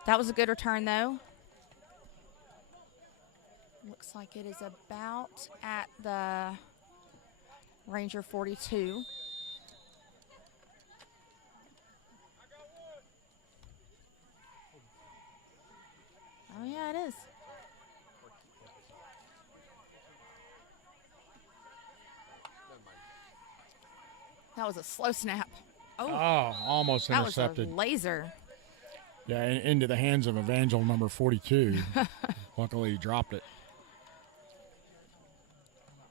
That was a good return, though. Looks like it is about at the Ranger 42. Oh, yeah, it is. That was a slow snap. Oh, almost that intercepted. Was a laser. Yeah, into the hands of Evangel number 42. Luckily, he dropped it.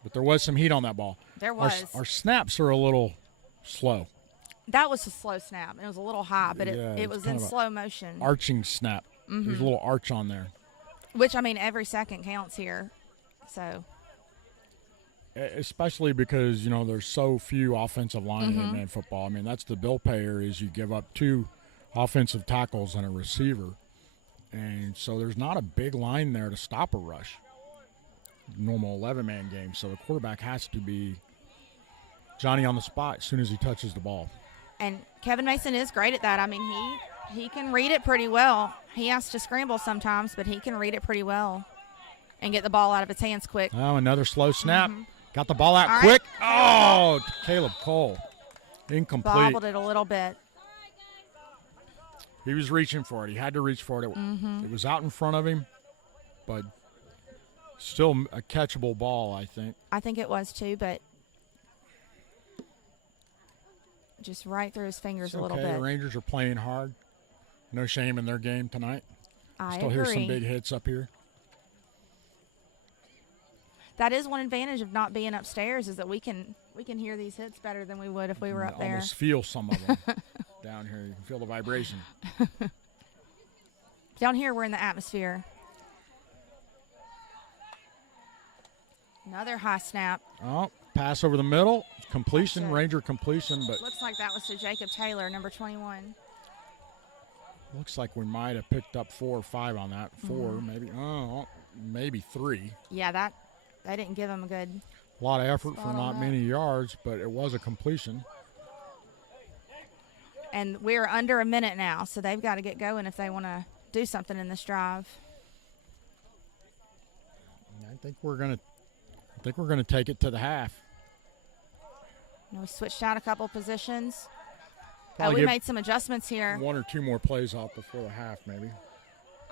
But there was some heat on that ball. There was. Our snaps are a little slow. That was a slow snap. It was a little high, but it was in slow motion. Arching snap. Mm-hmm. There's a little arch on there. Which, I mean, every second counts here. So. Especially because, you know, there's so few offensive linemen in football. I mean, that's the bill payer is you give up 2 offensive tackles and a receiver. And so there's not a big line there to stop a rush. Normal 11-man game. So the quarterback has to be Johnny on the spot as soon as he touches the ball. And Kevin Mason is great at that. I mean, he can read it pretty well. He has to scramble sometimes, but he can read it pretty well and get the ball out of his hands quick. Oh, another slow snap. Got the ball out All quick. Right. Oh, Caleb Cole. Incomplete. Bobbled it a little bit. He was reaching for it. He had to reach for it. It was out in front of him, but still a catchable ball, I think. I think it was too, but just right through his fingers a little bit. The Rangers are playing hard. No shame in their game tonight. I still agree. hear some big hits up here. That is one advantage of not being upstairs is that we can hear these hits better than we would if we were up there. Almost feel some of them down here. You can feel the vibration. Down here, we're in the atmosphere. Another high snap. Oh, pass over the middle. Completion, Ranger completion. But looks like that was to Jacob Taylor, number 21. Looks like we might have picked up 4 or 5 on that. 4, maybe 3. Yeah, that didn't give him a good. A lot of effort for not many yards, but it was a completion. And we're under a minute now, so they've got to get going if they want to do something in this drive. I think we're gonna take it to the half. We switched out a couple positions. Probably we made some adjustments here. 1 or 2 more plays off before the half, maybe.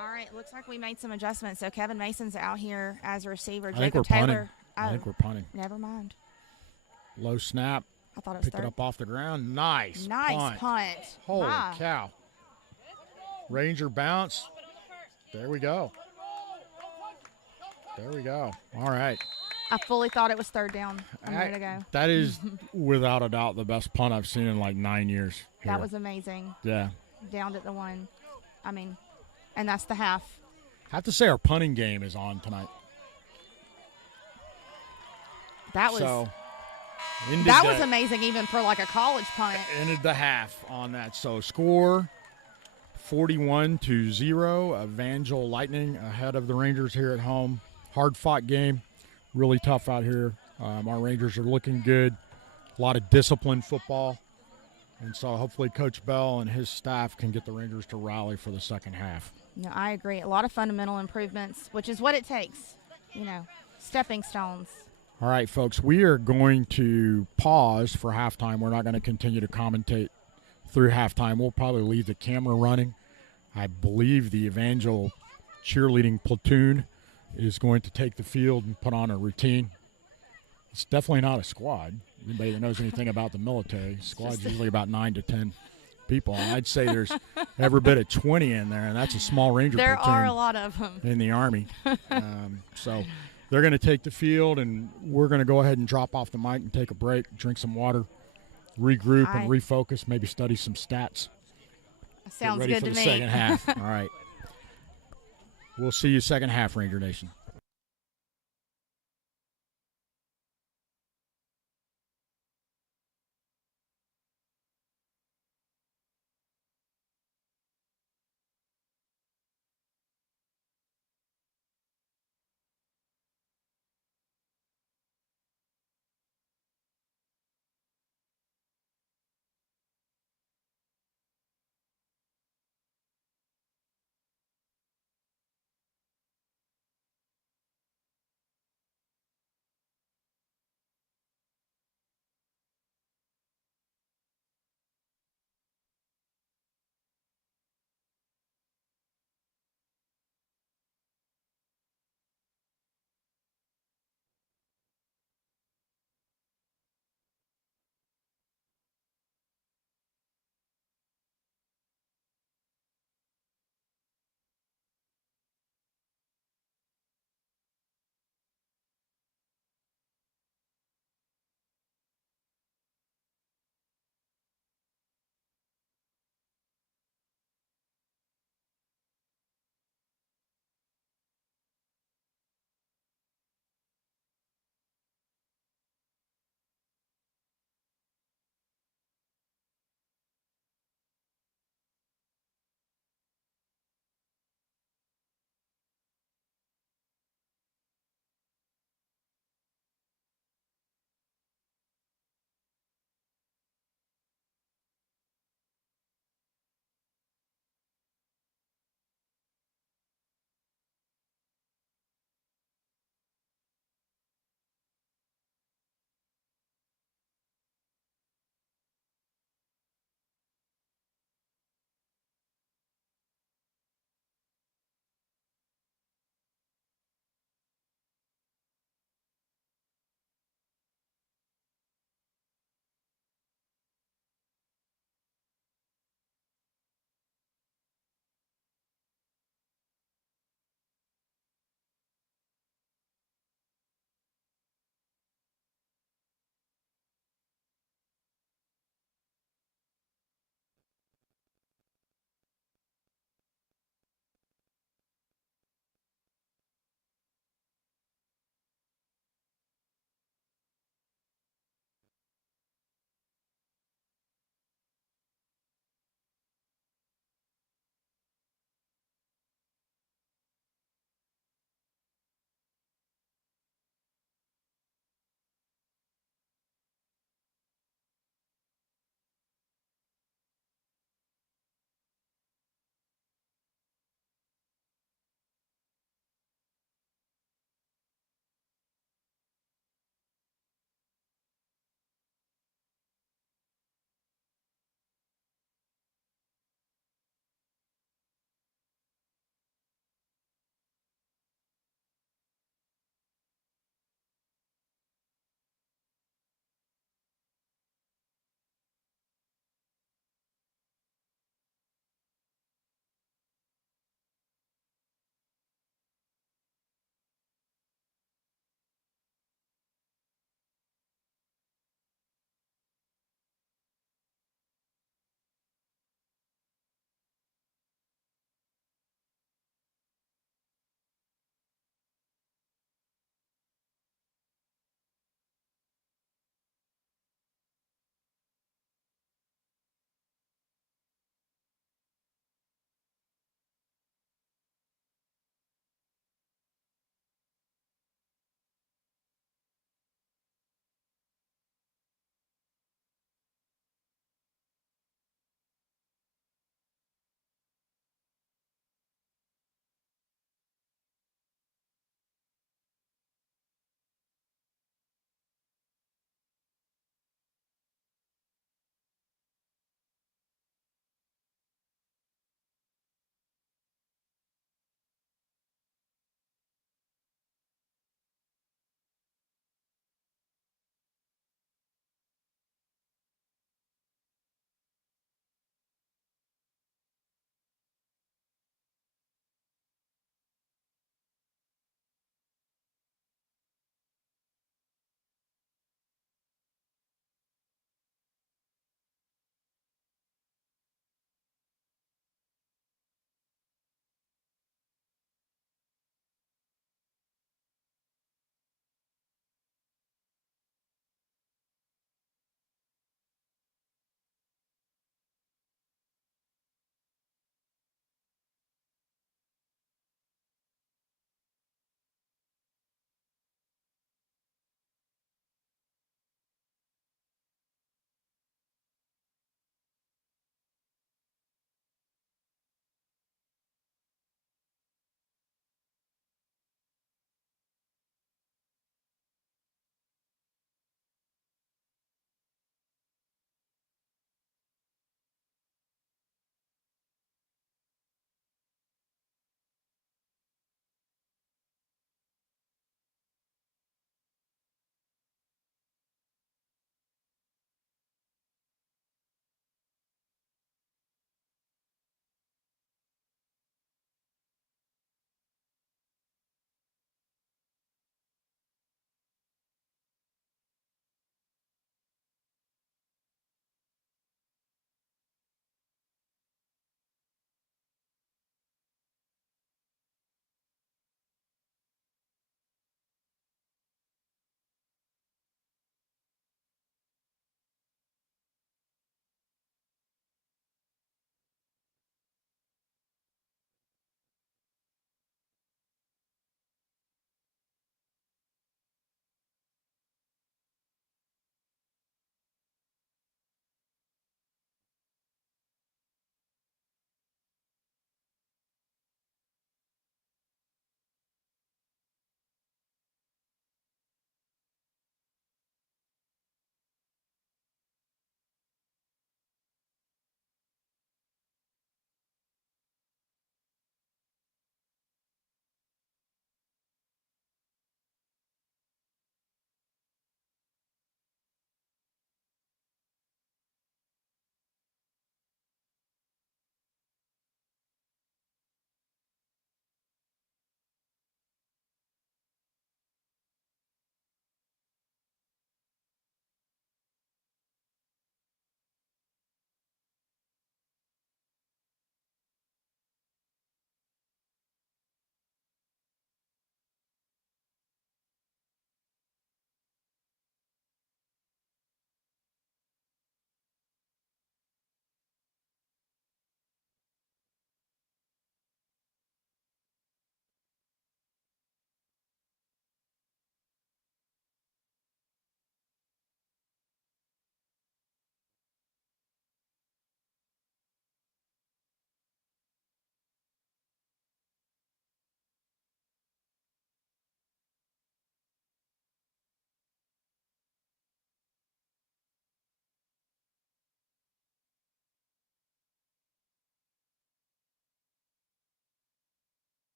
All right, looks like we made some adjustments. So Kevin Mason's out here as a receiver. I think Jacob we're Taylor. I think we're punting. Never mind. Low snap. I thought it was Picked it up off the ground. Nice punt. Holy cow. Ranger bounce. There we go. All right. I fully thought it was third down. I'm ready to go. That is, without a doubt, the best punt I've seen in like 9 years. That was amazing. Yeah. Downed at the 1. I mean, and that's the half. I have to say our punting game is on tonight. That was amazing even for like a college punt. Ended the half on that. So score 41-0. Evangel Lightning ahead of the Rangers here at home. Hard-fought game. Really tough out here. Our Rangers are looking good. A lot of disciplined football. And so hopefully Coach Bell and his staff can get the Rangers to rally for the second half. No, I agree. A lot of fundamental improvements, which is what it takes. Stepping stones. All right, folks, we are going to pause for halftime. We're not going to continue to commentate through halftime. We'll probably leave the camera running. I believe the Evangel cheerleading platoon is going to take the field and put on a routine. It's definitely not a squad. Anybody that knows anything about the military, squad's usually about 9 to 10 people. And I'd say there's every bit of 20 in there, and that's a small Ranger platoon. There are a lot of them. In the Army. So they're going to take the field, and we're going to go ahead and drop off the mic and take a break, drink some water, regroup and refocus, maybe study some stats. Sounds Get ready good for to the me. second half. All right. We'll see you second half, Ranger Nation.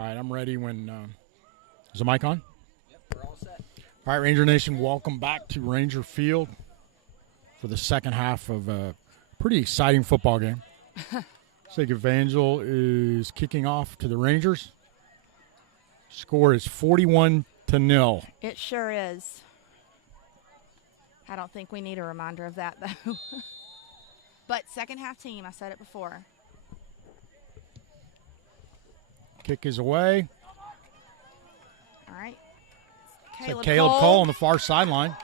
All right, I'm ready when is the mic on? Yep, we're all set. All right, Ranger Nation, welcome back to Ranger Field for the second half of a pretty exciting football game. Looks like Evangel is kicking off to the Rangers. Score is 41-0. It sure is. I don't think we need a reminder of that, though. But second half team, I said it before. Kick is away. All right. Caleb Cole on the far sideline.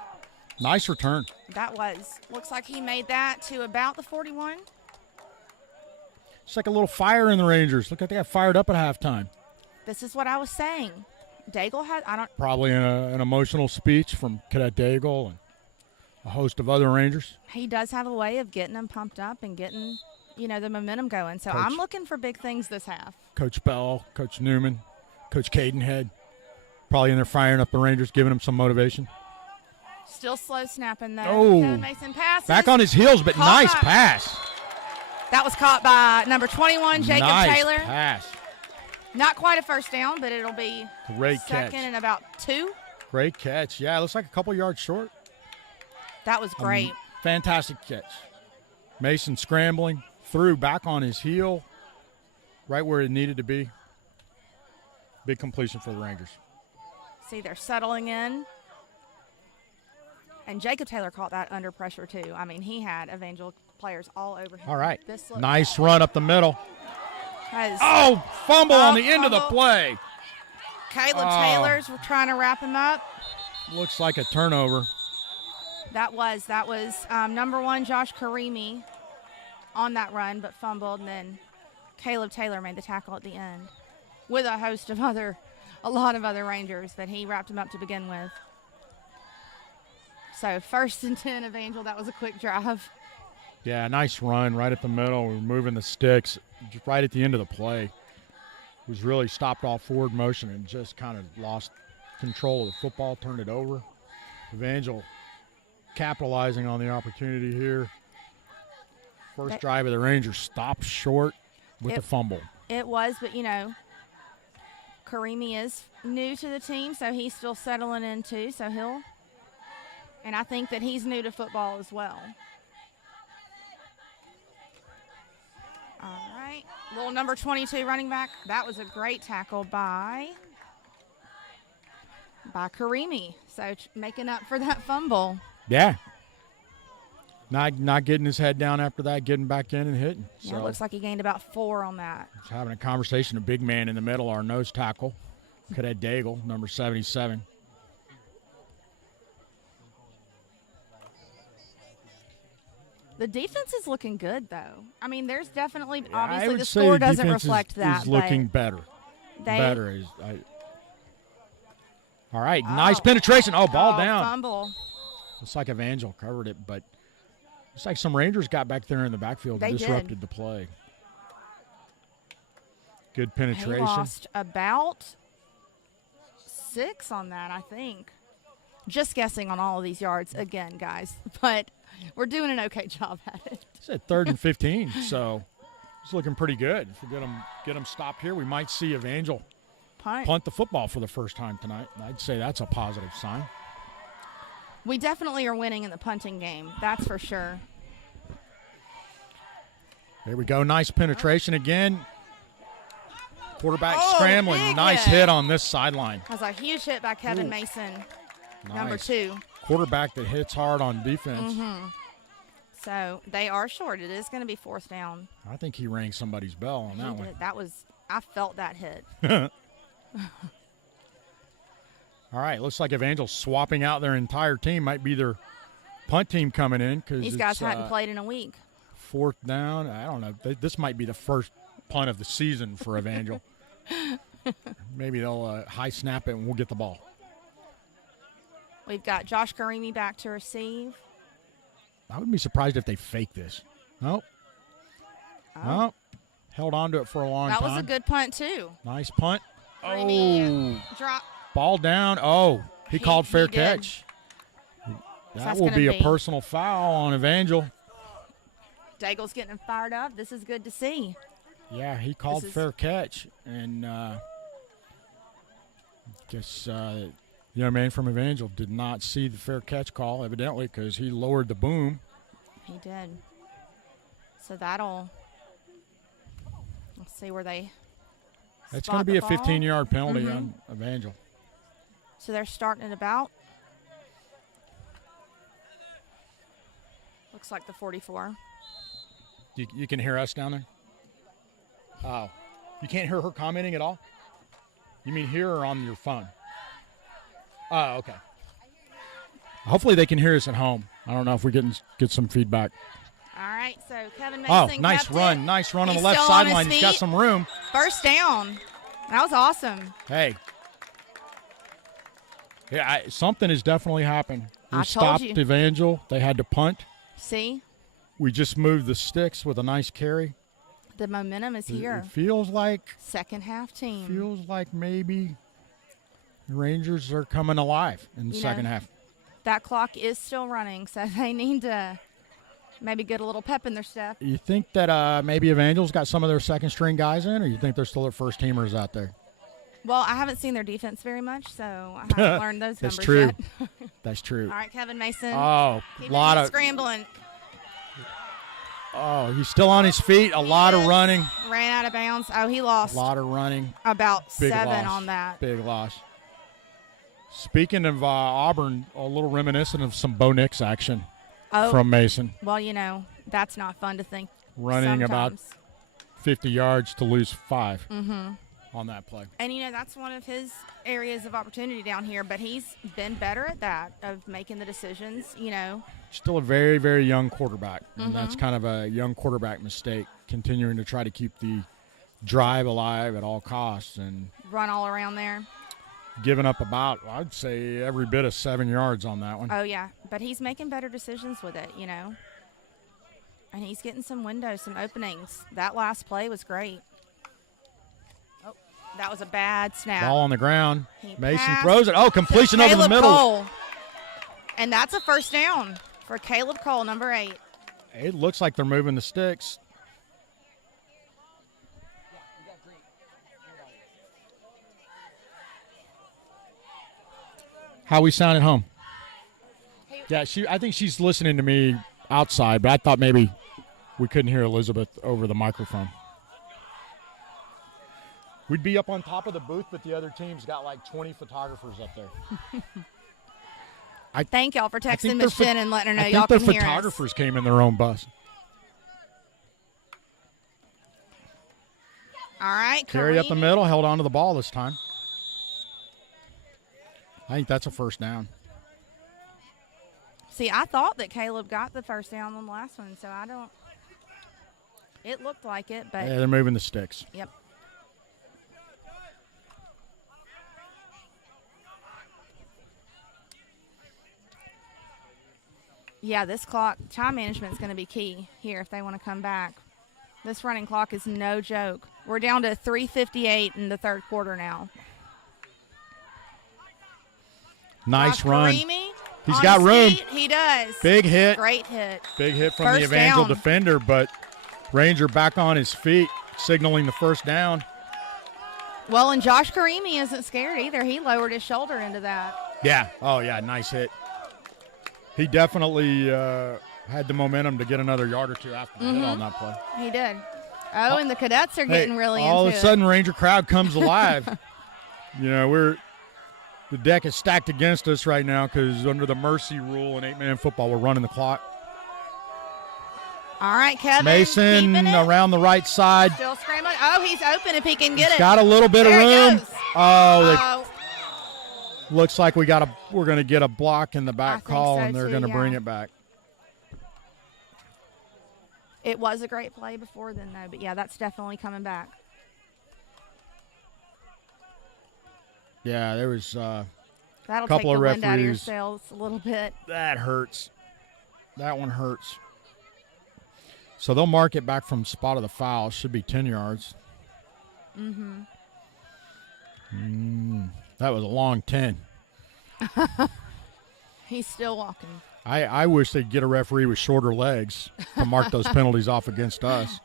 Nice return. That was. Looks like he made that to about the 41. It's like a little fire in the Rangers. Look like they got fired up at halftime. This is what I was saying. Daigle had, Probably an emotional speech from Cadet Daigle and a host of other Rangers. He does have a way of getting them pumped up and getting, the momentum going. So Coach. I'm looking for big things this half. Coach Bell, Coach Newman, Coach Cadenhead, probably in there firing up the Rangers, giving them some motivation. Still slow snapping, though. Oh. Kevin Mason passes. Back on his heels, but Caught. nice pass. That was caught by number 21, Jacob nice Taylor. Pass. Not quite a first down, but it'll be Great second catch. and about 2. Great catch. Yeah, it looks like a couple yards short. That was great. Fantastic catch. Mason scrambling, threw back on his heel, right where it needed to be. Big completion for the Rangers. See, they're settling in. And Jacob Taylor caught that under pressure, too. I mean, he had Evangel players all over him. All right. This looks Nice run up the middle. has Oh, fumble on the end of the fumble. play. Caleb Oh. Taylor's were trying to wrap him up. Looks like a turnover. That was number 1, Josh Karimi, on that run, but fumbled. And then Caleb Taylor made the tackle at the end with a host of a lot of other Rangers, but he wrapped him up to begin with. So 1st and 10, Evangel. That was a quick drive. Yeah, nice run right at the middle. We're moving the sticks just right at the end of the play. Was really stopped off forward motion and just kind of lost control of the football, turned it over. Evangel capitalizing on the opportunity here. First drive of the Rangers stopped short with the fumble. It was, but, Karimi is new to the team, so he's still settling in, too. So and I think that he's new to football as well. All right. Little number 22 running back. That was a great tackle by Karimi. So making up for that fumble. Yeah. Not getting his head down after that, getting back in and hitting. Yeah, So it looks like he gained about 4 on that. just having a conversation, a big man in the middle, our nose tackle, Cadet Daigle, number 77. The defense is looking good, though. I mean, there's definitely, I obviously would the say score the doesn't defense reflect is that. looking but better. they, Better. All right, nice penetration. Oh, ball down. Fumble. Looks like Evangel covered it, but looks like some Rangers got back there in the backfield and They disrupted the play. Good He penetration. lost about 6 on that, I think. Just guessing on all of these yards again, guys. But we're doing an okay job at it. It's at 3rd and 15, so it's looking pretty good. If we get them stopped here, we might see Evangel punt the football for the first time tonight. I'd say that's a positive sign. We definitely are winning in the punting game. That's for sure. There we go. Nice penetration again. Quarterback Oh, scrambling. big Nice hit on this sideline. That was a huge hit by Kevin Ooh. Mason, Nice. number 2. Quarterback that hits hard on defense. So they are short. It is going to be 4th down. I think he rang somebody's bell on that He one. did. I felt that hit. All right, looks like Evangel's swapping out their entire team. Might be their punt team coming in because These guys hadn't played in a week. 4th down. I don't know. This might be the first punt of the season for Evangel. Maybe they'll high snap it and we'll get the ball. We've got Josh Karimi back to receive. I wouldn't be surprised if they fake this. Nope. Oh. Held on to it for a long That time. was a good punt, too. Nice punt. Karimi Oh, drop. ball down. Oh, he called fair he did. catch. That that's will gonna be a be- personal foul on Evangel. Daigle's getting him fired up. This is good to see. Yeah, he called This is- fair catch, and Guess the young man from Evangel did not see the fair catch call, evidently, because he lowered the boom. He did. So that'll. Let's see where they. It's going to be a 15-yard penalty on Evangel. So they're starting at about. Looks like the 44. You can hear us down there? Oh. You can't hear her commenting at all? You mean here or on your phone? Oh, okay. Hopefully they can hear us at home. I don't know if we get some feedback. All right, so Kevin Mason. Oh, nice run. Nice run on the left sideline. He's got some room. First down. That was awesome. Hey. Yeah, something has definitely happened. We stopped Evangel. They had to punt. See? We just moved the sticks with a nice carry. The momentum is here. It feels like second half team. Feels like maybe the Rangers are coming alive in the second half. That clock is still running, so they need to maybe get a little pep in their step. You think that maybe Evangel's got some of their second-string guys in, or you think they're still their first-teamers out there? Well, I haven't seen their defense very much, so I haven't learned those That's numbers true. yet. That's true. All right, Kevin Mason. Oh, a lot of scrambling. Oh, he's still on his feet. A lot of running. Ran out of bounds. Oh, he lost. A lot of running. About Big 7 loss. on that. Big loss. Speaking of Auburn, a little reminiscent of some Bo Nix action from Mason. Well, that's not fun to think. Running about 50 yards to lose 5 Mm-hmm. on that play. And, that's one of his areas of opportunity down here, but he's been better at that, of making the decisions, Still a very, very young quarterback, and that's kind of a young quarterback mistake, continuing to try to keep the drive alive at all costs and run all around there. Giving up about, I'd say, every bit of 7 yards on that one. Oh, yeah, but he's making better decisions with it, and he's getting some windows, some openings. That last play was great. Oh, that was a bad snap. Ball on the ground. Mason throws it. Oh, completion over the middle. Cole. And that's a first down for Caleb Cole, number 8. It looks like they're moving the sticks. How we sound at home? Yeah, I think she's listening to me outside, but I thought maybe we couldn't hear Elizabeth over the microphone. We'd be up on top of the booth, but the other team's got like 20 photographers up there. Thank y'all for texting Miss Jen and letting her know y'all can hear us. I think the photographers came in their own bus. All right, Carry up the middle, held on to the ball this time. I think that's a first down. See, I thought that Caleb got the first down on the last one, so I don't. It looked like it, but. Yeah, they're moving the sticks. Yep. Yeah, this clock, time management is going to be key here if they want to come back. This running clock is no joke. We're down to 3:58 in the third quarter now. Nice run. Karimi, he's got room. He does. Big hit. Great hit. Big hit from the Evangel defender, but Ranger back on his feet, signaling the first down. Well, and Josh Karimi isn't scared either. He lowered his shoulder into that. Yeah. Oh, yeah, nice hit. He definitely had the momentum to get another yard or two after the hit on that play. He did. Oh, and the cadets are getting really into it. All of a sudden, Ranger crowd comes alive. The deck is stacked against us right now because under the mercy rule in 8-man football, we're running the clock. All right, Kevin. Mason around the right side. Still scrambling. Oh, he's open if he can get it. Got a little bit of room. Oh, looks like we're going to get a block in the back call, and they're going to bring it back. It was a great play before then, though. But, yeah, that's definitely coming back. Yeah, there was a That'll couple take of the referees. Wind out of your sails a little bit. That hurts. That one hurts. So they'll mark it back from spot of the foul. Should be 10 yards. That was a long 10. He's still walking. I wish they'd get a referee with shorter legs to mark those penalties off against us.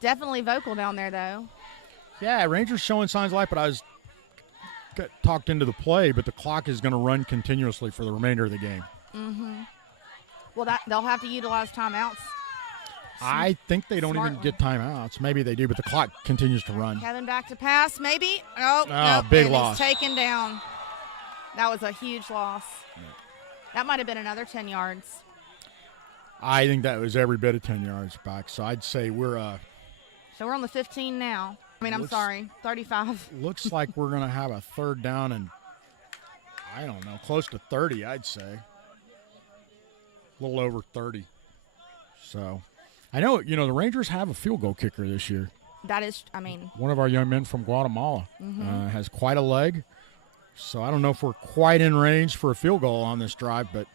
Definitely vocal down there, though. Yeah, Rangers showing signs of life, but I was got talked into the play, but the clock is going to run continuously for the remainder of the game. Well, they'll have to utilize timeouts. I think they don't even get timeouts. Maybe they do, but the clock continues to run. Kevin back to pass, maybe. Oh, nope. Big and loss. He's taken down. That was a huge loss. Yeah. That might have been another 10 yards. I think that was every bit of 10 yards back. So I'd say we're So we're on the 15 now. I'm sorry, 35. Looks like we're going to have a third down and, I don't know, close to 30, I'd say. A little over 30. So, I know, the Rangers have a field goal kicker this year. That is, one of our young men from Guatemala has quite a leg. So, I don't know if we're quite in range for a field goal on this drive, but.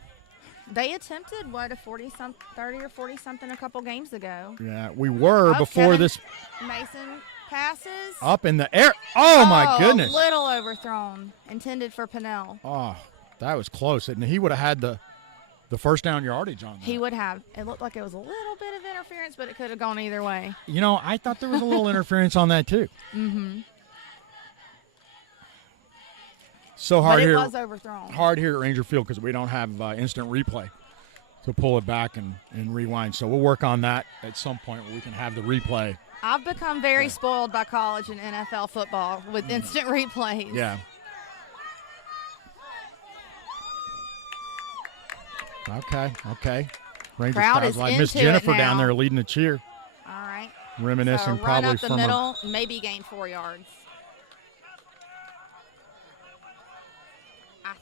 They attempted, a 30 or 40-something a couple games ago. Yeah, we were before Kevin this. Mason passes. Up in the air. Oh, my goodness. A little overthrown. Intended for Pinnell. Oh, that was close. And he would have had the first down yardage on that. He would have. It looked like it was a little bit of interference, but it could have gone either way. I thought there was a little interference on that, too. So hard but it here. Was overthrown. Hard here at Ranger Field because we don't have instant replay to pull it back and rewind. So we'll work on that at some point where we can have the replay. I've become very spoiled by college and NFL football with instant replays. Yeah. Okay. Rangers crowd is like into Miss Jennifer it now. down there leading the cheer. All right. Reminiscing so probably run up the from middle, maybe gain 4 yards. I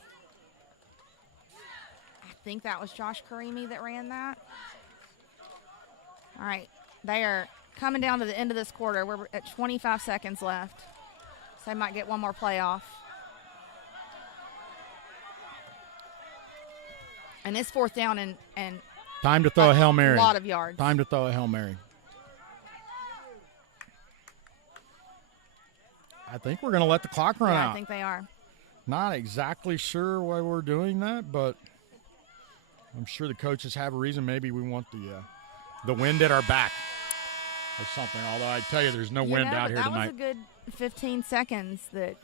think that was Josh Karimi that ran that. All right. They are coming down to the end of this quarter. We're at 25 seconds left. So they might get one more play off. And it's fourth down and time to throw a Hail Mary. A lot of yards. Time to throw a Hail Mary. I think we're going to let the clock run out. I think they are. Not exactly sure why we're doing that, but I'm sure the coaches have a reason. Maybe we want the wind at our back or something, although I tell you there's no wind out here tonight. That was a good 15 seconds that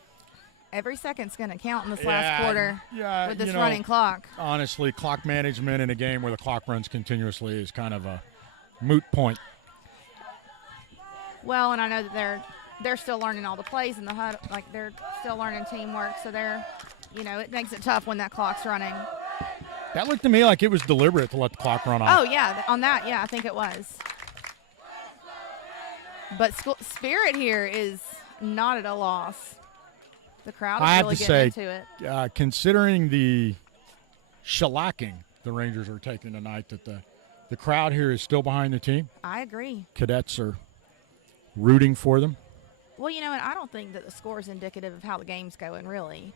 every second's going to count in this last quarter with this running clock. Honestly, clock management in a game where the clock runs continuously is kind of a moot point. Well, and I know that they're still learning all the plays in the HUD. Like, they're still learning teamwork, so it makes it tough when that clock's running. That looked to me like it was deliberate to let the clock run off. Oh, yeah, on that, I think it was. But spirit here is not at a loss. The crowd is really getting into it. Considering the shellacking the Rangers are taking tonight, that the crowd here is still behind the team. I agree. Cadets are rooting for them. Well, and I don't think that the score is indicative of how the game's going, really.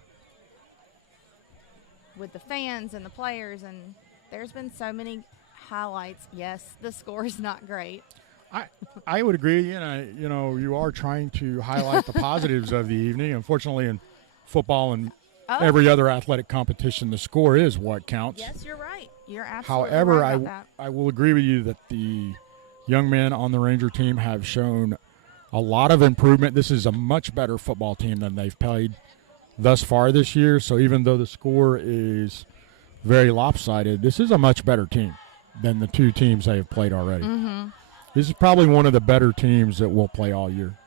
With the fans and the players, and there's been so many highlights. Yes, the score is not great. I would agree. You are trying to highlight the positives of the evening. Unfortunately, in football and every other athletic competition, the score is what counts. Yes, you're right. You're absolutely However, right about that. I will agree with you that the young men on the Ranger team have shown a lot of improvement. This is a much better football team than they've played thus far this year. So even though the score is very lopsided, this is a much better team than the two teams they have played already. Mm-hmm. This is probably one of the better teams that we'll play all year.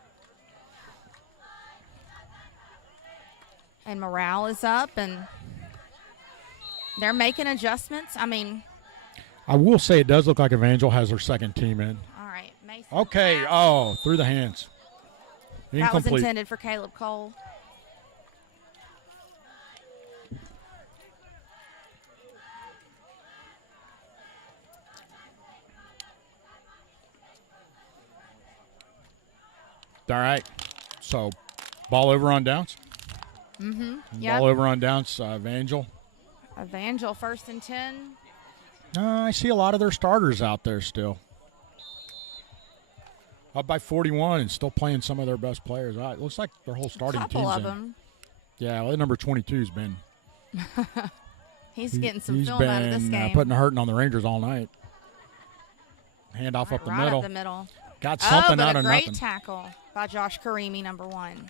And morale is up, and they're making adjustments. I will say it does look like Evangel has her second team in. All right, Mason. Okay, through the hands. That was intended for Caleb Cole. All right, so ball over on downs. Mm-hmm. Ball over on downs, Evangel. Evangel, 1st and 10. I see a lot of their starters out there still. Up by 41 and still playing some of their best players. It looks like their whole starting team's in. A couple of them. Yeah, well, number 22's been. He's getting some film out of this game. Putting a hurting on the Rangers all night. Handoff up the middle. Up the middle. got something out but of a great nothing. tackle by Josh Karimi, number 1.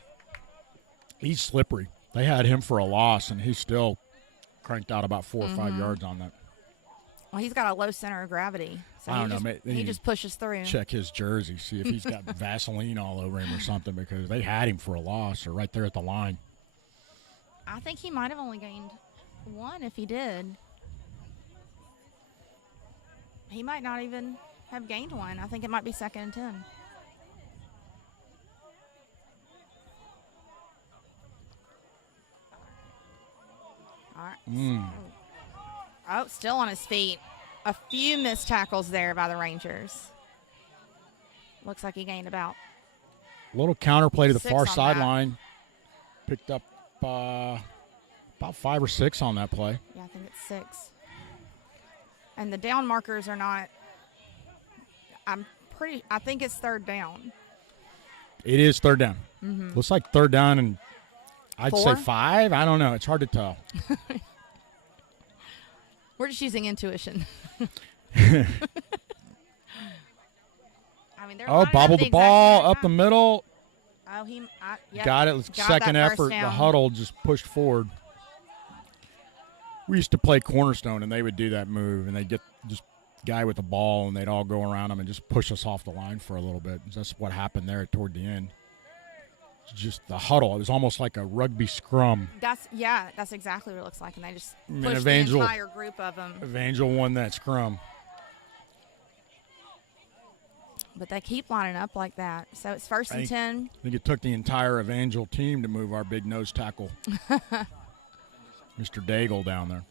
He's slippery. They had him for a loss, and he still cranked out about 4 or 5 yards on that. Well, he's got a low center of gravity, so I don't know. he just pushes through. Check his jersey, see if he's got Vaseline all over him or something, because they had him for a loss or right there at the line. I think he might have only gained 1 if he did. He might not even have gained 1. I think it might be 2nd and 10. All right. Oh, still on his feet. A few missed tackles there by the Rangers. Looks like he gained about. A little counterplay to the 6 far on sideline. Picked up about 5 or 6 on that play. Yeah, I think it's 6. And the down markers are not. I think it's 3rd down. It is 3rd down. Looks like 3rd down, and I'd 4? say 5. I don't know. It's hard to tell. We're just using intuition. I mean, bobbled the ball up the middle. Oh, Got it. Second effort. The huddle just pushed forward. We used to play Cornerstone, and they would do that move, and they'd get just guy with the ball, and they'd all go around him and just push us off the line for a little bit. That's what happened there toward the end. Just the huddle. It was almost like a rugby scrum. That's exactly what it looks like, and they just pushed Evangel, the entire group of them. Evangel won that scrum. But they keep lining up like that. So it's 1st and 10. I think it took the entire Evangel team to move our big nose tackle, Mr. Daigle, down there.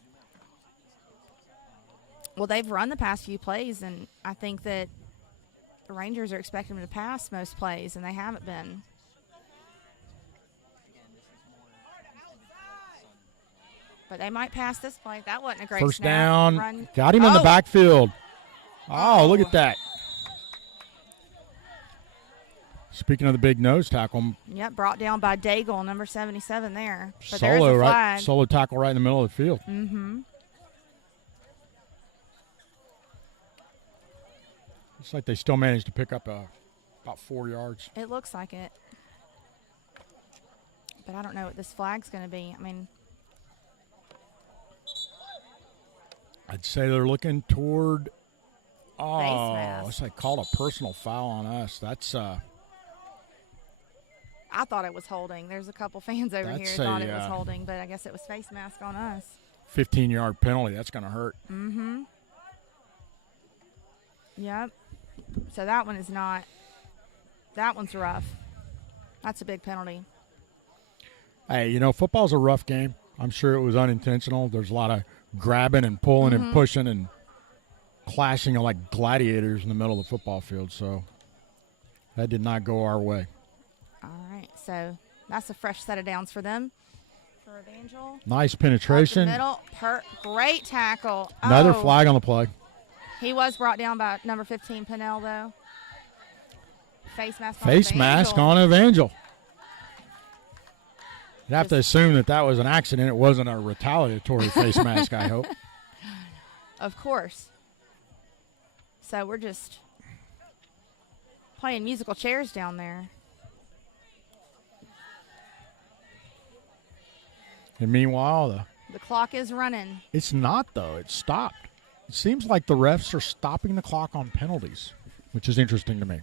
Well, they've run the past few plays, and I think that the Rangers are expecting them to pass most plays, and they haven't been. But they might pass this play. That wasn't a great First snap. down. Run. Got him in the backfield. Oh, look at that. Speaking of the big nose tackle. Yep, brought down by Daigle, number 77 there. But Solo, there's a right? flag. Solo tackle right in the middle of the field. Mm-hmm. Looks like they still managed to pick up about 4 yards. It looks like it. But I don't know what this flag's going to be. I mean, I'd say they're looking toward. Face Oh, mask. it's like called a personal foul on us. That's I thought it was holding. There's a couple fans over here That's who thought a, it was holding, but I guess it was face mask on us. 15-yard penalty. That's going to hurt. Mm-hmm. Yep. So that one is not. That one's rough. That's a big penalty. Hey, football's a rough game. I'm sure it was unintentional. There's a lot of grabbing and pulling and pushing and clashing like gladiators in the middle of the football field. So that did not go our way. All right. So that's a fresh set of downs for them. For Evangel. Nice penetration. Middle. Great tackle. Another Oh. flag on the play. He was brought down by number 15, Pinnell, though. Face mask on Face Evangel. mask on Evangel. You have to assume that was an accident. It wasn't a retaliatory face mask, I hope. Of course. So we're just playing musical chairs down there. And meanwhile, The clock is running. it's not, though. It stopped. It seems like the refs are stopping the clock on penalties, which is interesting to me.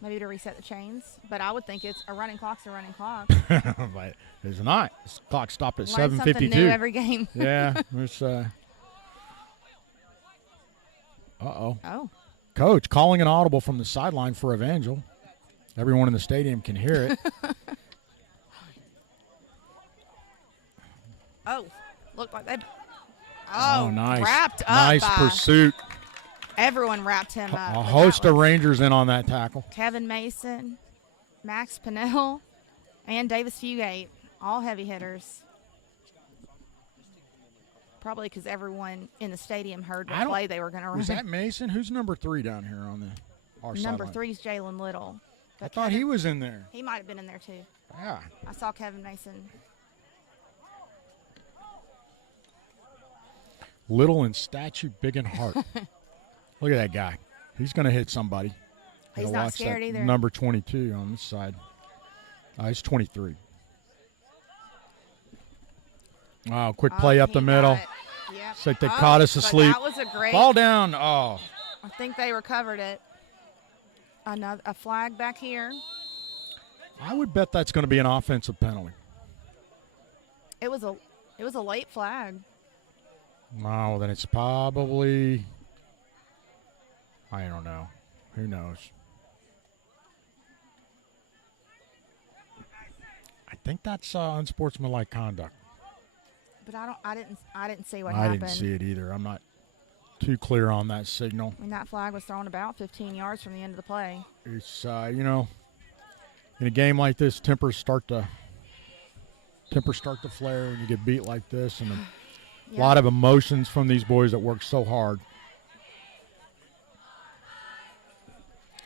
Maybe to reset the chains. But I would think it's a running clock's a running clock. But it's not. This clock stopped at Learn something 7:52. new every game. Yeah. It's, uh-oh. Oh. Coach calling an audible from the sideline for Evangel. Everyone in the stadium can hear it. Oh. Looked like that. Oh, nice. Wrapped up. Nice by- pursuit. Everyone wrapped him up. A but host that of was Rangers in on that tackle. Kevin Mason, Max Pinnell, and Davis Fugate. All heavy hitters. Probably because everyone in the stadium heard what play they were going to run. Was that Mason? Who's number 3 down here on our Number sideline? 3 is Jalen Little. I thought he was in there. He might have been in there too. Yeah. I saw Kevin Mason. Little in stature, big in heart. Look at that guy. He's going to hit somebody. He's not scared either. Number 22 on this side. He's 23. Oh, quick play up the middle. Yep. It's like they caught us asleep. That was a great ball down. Oh. I think they recovered it. A flag back here. I would bet that's going to be an offensive penalty. It was a late flag. No, then it's probably, I don't know. Who knows? I think that's unsportsmanlike conduct. But I didn't see what happened. I didn't see it either. I'm not too clear on that signal. I mean, that flag was thrown about 15 yards from the end of the play. It's in a game like this, tempers start to flare, and you get beat like this, and a lot of emotions from these boys that work so hard.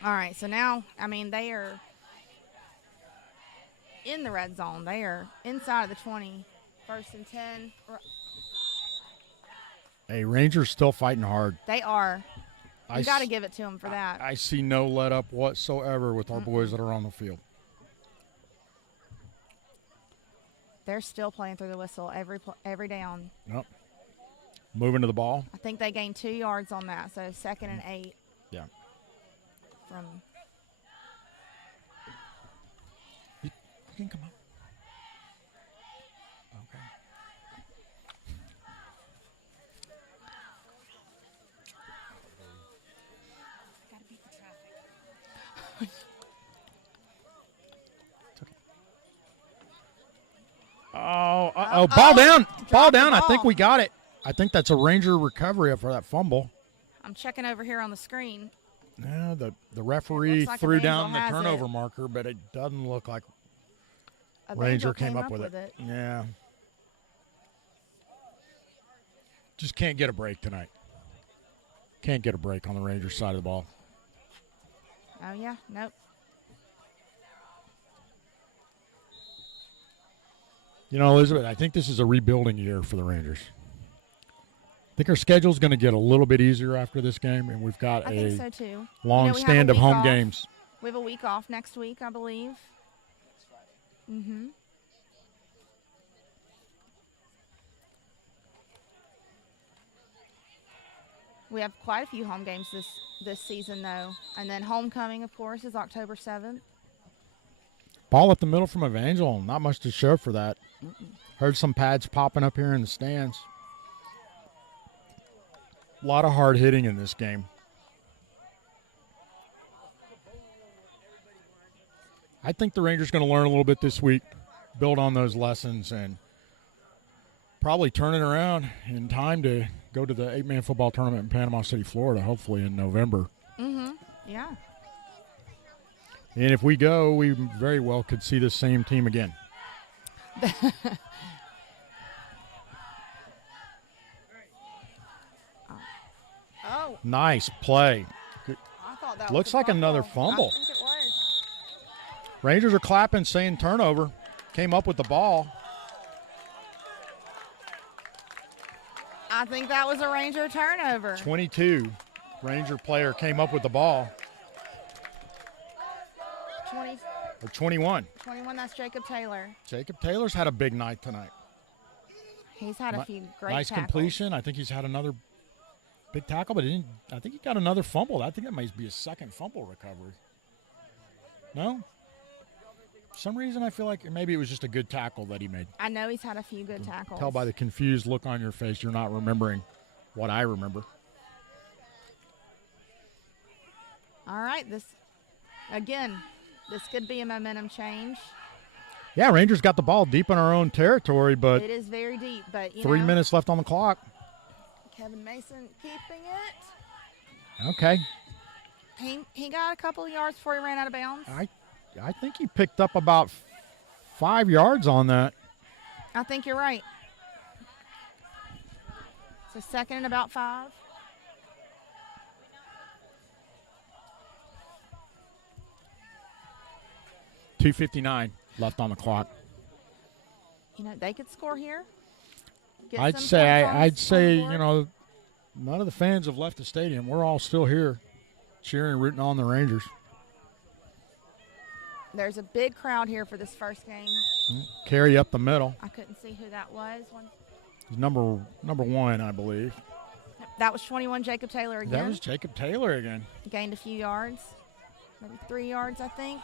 All right, so now, I mean, they are in the red zone. They are inside of the 20, 1st and 10. Hey, Rangers still fighting hard. They are. You got to give it to them for that. I see no let up whatsoever with our boys that are on the field. They're still playing through the whistle every down. Yep. Moving to the ball. I think they gained 2 yards on that, so 2nd and 8. Yeah. You can come on. Okay. Gotta beat the traffic. Ball down. Ball down. I think we got it. I think that's a Ranger recovery for that fumble. I'm checking over here on the screen. Yeah, the referee threw down the turnover marker, but it doesn't look like Ranger came up with it. Yeah. Just can't get a break tonight. Can't get a break on the Ranger side of the ball. Oh, yeah. Nope. Elizabeth, I think this is a rebuilding year for the Rangers. I think our schedule's going to get a little bit easier after this game, and we've got think so too. Long stand of home games. We have a week off next week, I believe. Mm-hmm. We have quite a few home games this season, though. And then homecoming, of course, is October 7th. Ball up the middle from Evangel. Not much to show for that. Heard some pads popping up here in the stands. A lot of hard hitting in this game. I think the Rangers going to learn a little bit this week, build on those lessons, and probably turn it around in time to go to the 8-man football tournament in Panama City, Florida, hopefully in November. Mm-hmm. Yeah. And if we go, we very well could see the same team again. Oh. Nice play. I thought that looks like another fumble. I think it was. Rangers are clapping, saying turnover. Came up with the ball. I think that was a Ranger turnover. 22. Ranger player came up with the ball. 20. Or 21. 21, that's Jacob Taylor. Jacob Taylor's had a big night tonight. He's had a few great nice tackles. Completion. I think he's had another big tackle, but I think he got another fumble. I think that might be his second fumble recovery. No? For some reason I feel like maybe it was just a good tackle that he made. I know he's had a few good tackles. Tell by the confused look on your face you're not remembering what I remember. All right, this could be a momentum change. Yeah, Rangers got the ball deep in our own territory, but it is very deep. But 3 minutes left on the clock. Kevin Mason keeping it. Okay. He got a couple of yards before he ran out of bounds. I think he picked up about 5 yards on that. I think you're right. So 2nd and about 5. .259 left on the clock. They could score here. I'd say, none of the fans have left the stadium. We're all still here cheering, rooting on the Rangers. There's a big crowd here for this first game. Carry up the middle. I couldn't see who that was. He's number 1, I believe. That was 21, Jacob Taylor again. That was Jacob Taylor again. Gained a few yards, maybe 3 yards, I think.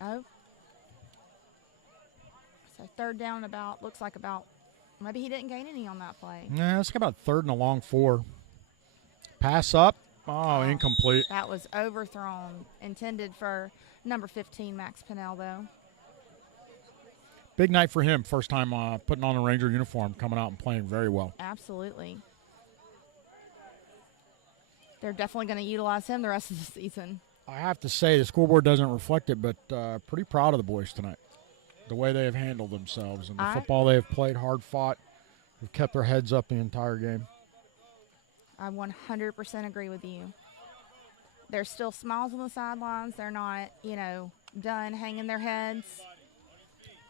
Oh. So third down looks like maybe he didn't gain any on that play. Yeah, let's get about 3rd and a long 4. Pass up. Oh, incomplete. That was overthrown. Intended for number 15, Max Pinnell, though. Big night for him. First time putting on a Ranger uniform, coming out and playing very well. Absolutely. They're definitely going to utilize him the rest of the season. I have to say, the scoreboard doesn't reflect it, but pretty proud of the boys tonight. The way they have handled themselves and the football they have played, hard fought, have kept their heads up the entire game. I 100% agree with you. There's still smiles on the sidelines. They're not, done hanging their heads.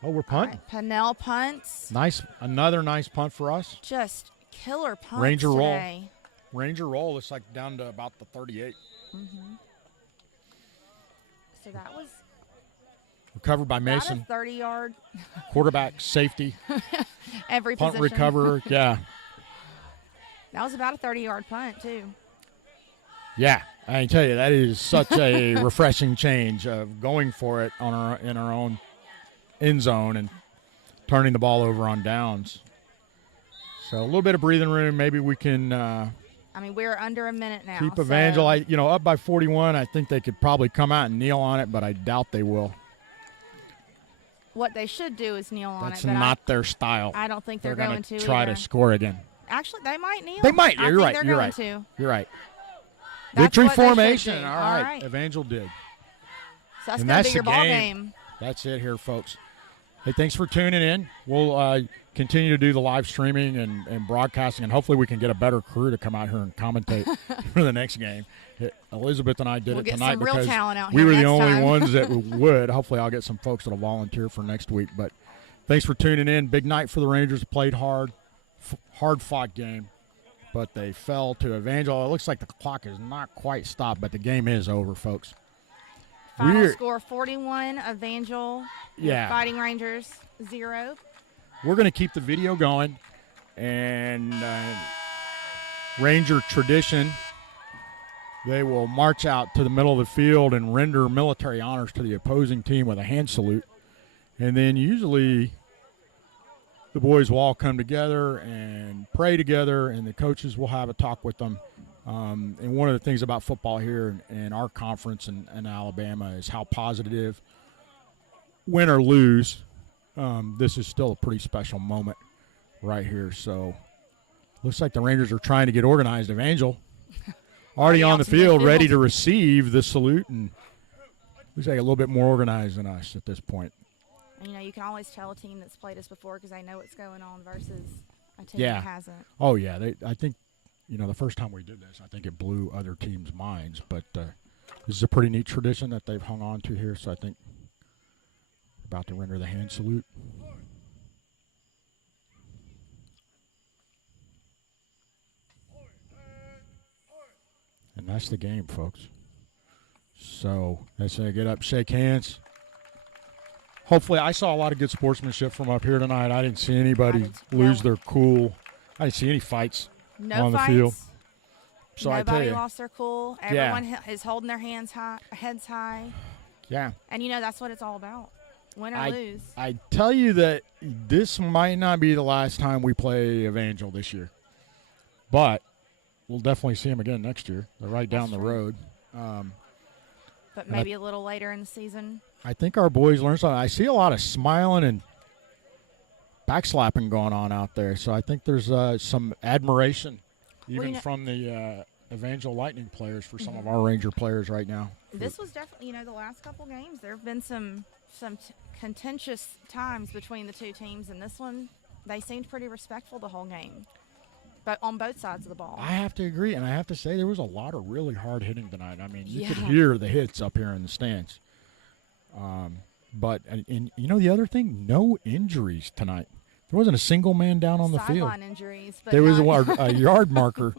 Oh, we're punting. Right, Pinnell punts. Nice, another nice punt for us. Just killer punts Ranger today. Ranger roll. It's like down to about the 38. Mm-hmm. So that was recovered by about Mason. a 30-yard. Quarterback, safety. Every punt position. recoverer. Yeah. That was about a 30-yard punt, too. Yeah, I can tell you, that is such a refreshing change of going for it in our own end zone and turning the ball over on downs. So a little bit of breathing room. Maybe we can we're under a minute now. keep Evangel. Up by 41. I think they could probably come out and kneel on it, but I doubt they will. What they should do is kneel on it. That's not their style. I don't think they're going to try either. To score again. Actually, they might kneel. They might. You're right. You're right. You're right. That's Victory what they should formation. do. All right. Evangel did. So that's going to be your ball game. That's it here, folks. Hey, thanks for tuning in. We'll continue to do the live streaming and broadcasting, and hopefully we can get a better crew to come out here and commentate for the next game. Elizabeth and I did it tonight because we were the only ones that would. Hopefully I'll get some folks that will volunteer for next week. But thanks for tuning in. Big night for the Rangers. Played hard, hard-fought game, but they fell to Evangel. It looks like the clock is not quite stopped, but the game is over, folks. Final score 41, Evangel, yeah. Fighting Rangers 0. We're going to keep the video going, and Ranger tradition, they will march out to the middle of the field and render military honors to the opposing team with a hand salute. And then usually the boys will all come together and pray together, and the coaches will have a talk with them. And one of the things about football here in our conference in Alabama is how positive, win or lose, this is still a pretty special moment right here. So looks like the Rangers are trying to get organized. Evangel already on the field, ready to receive the salute, and looks like a little bit more organized than us at this point. And, you can always tell a team that's played us before because they know what's going on versus a team that hasn't. Oh, yeah. I think, the first time we did this, I think it blew other teams' minds. But this is a pretty neat tradition that they've hung on to here. So I think about to render the hand salute. And that's the game, folks. So let's get up, shake hands. Hopefully, I saw a lot of good sportsmanship from up here tonight. I didn't see anybody lose their cool. I didn't see any fights on the field. So nobody lost their cool. Everyone is holding their heads high. Yeah. And, that's what it's all about, win or lose. I tell you that this might not be the last time we play Evangel this year. But we'll definitely see them again next year. They're right down the road. But maybe a little later in the season. I think our boys learned something. I see a lot of smiling and backslapping going on out there. So I think there's some admiration even from the Evangel Lightning players for some of our Ranger players right now. This was definitely, the last couple games, there have been some contentious times between the two teams. And this one, they seemed pretty respectful the whole game. But on both sides of the ball. I have to agree, and I have to say there was a lot of really hard hitting tonight. I mean, you could hear the hits up here in the stands. But the other thing, no injuries tonight. There wasn't a single man down on the field. Sideline injuries. But There was not- a yard marker.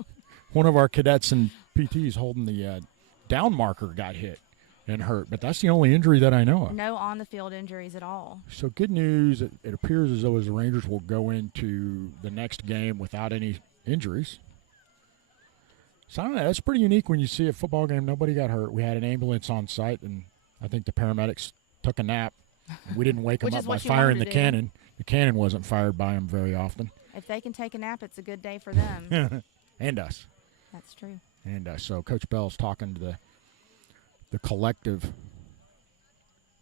One of our cadets and PTs holding the down marker got hit and hurt. But that's the only injury that I know of. no on-the-field injuries at all. So good news. It appears as though the Rangers will go into the next game without any injuries. So I don't know. That's pretty unique when you see a football game. Nobody got hurt. We had an ambulance on site, and I think the paramedics took a nap. We didn't wake them Which up is by what you firing wanted the to do. cannon. The cannon wasn't fired by them very often. If they can take a nap, it's a good day for them. And us. That's true. And so Coach Bell's talking to the collective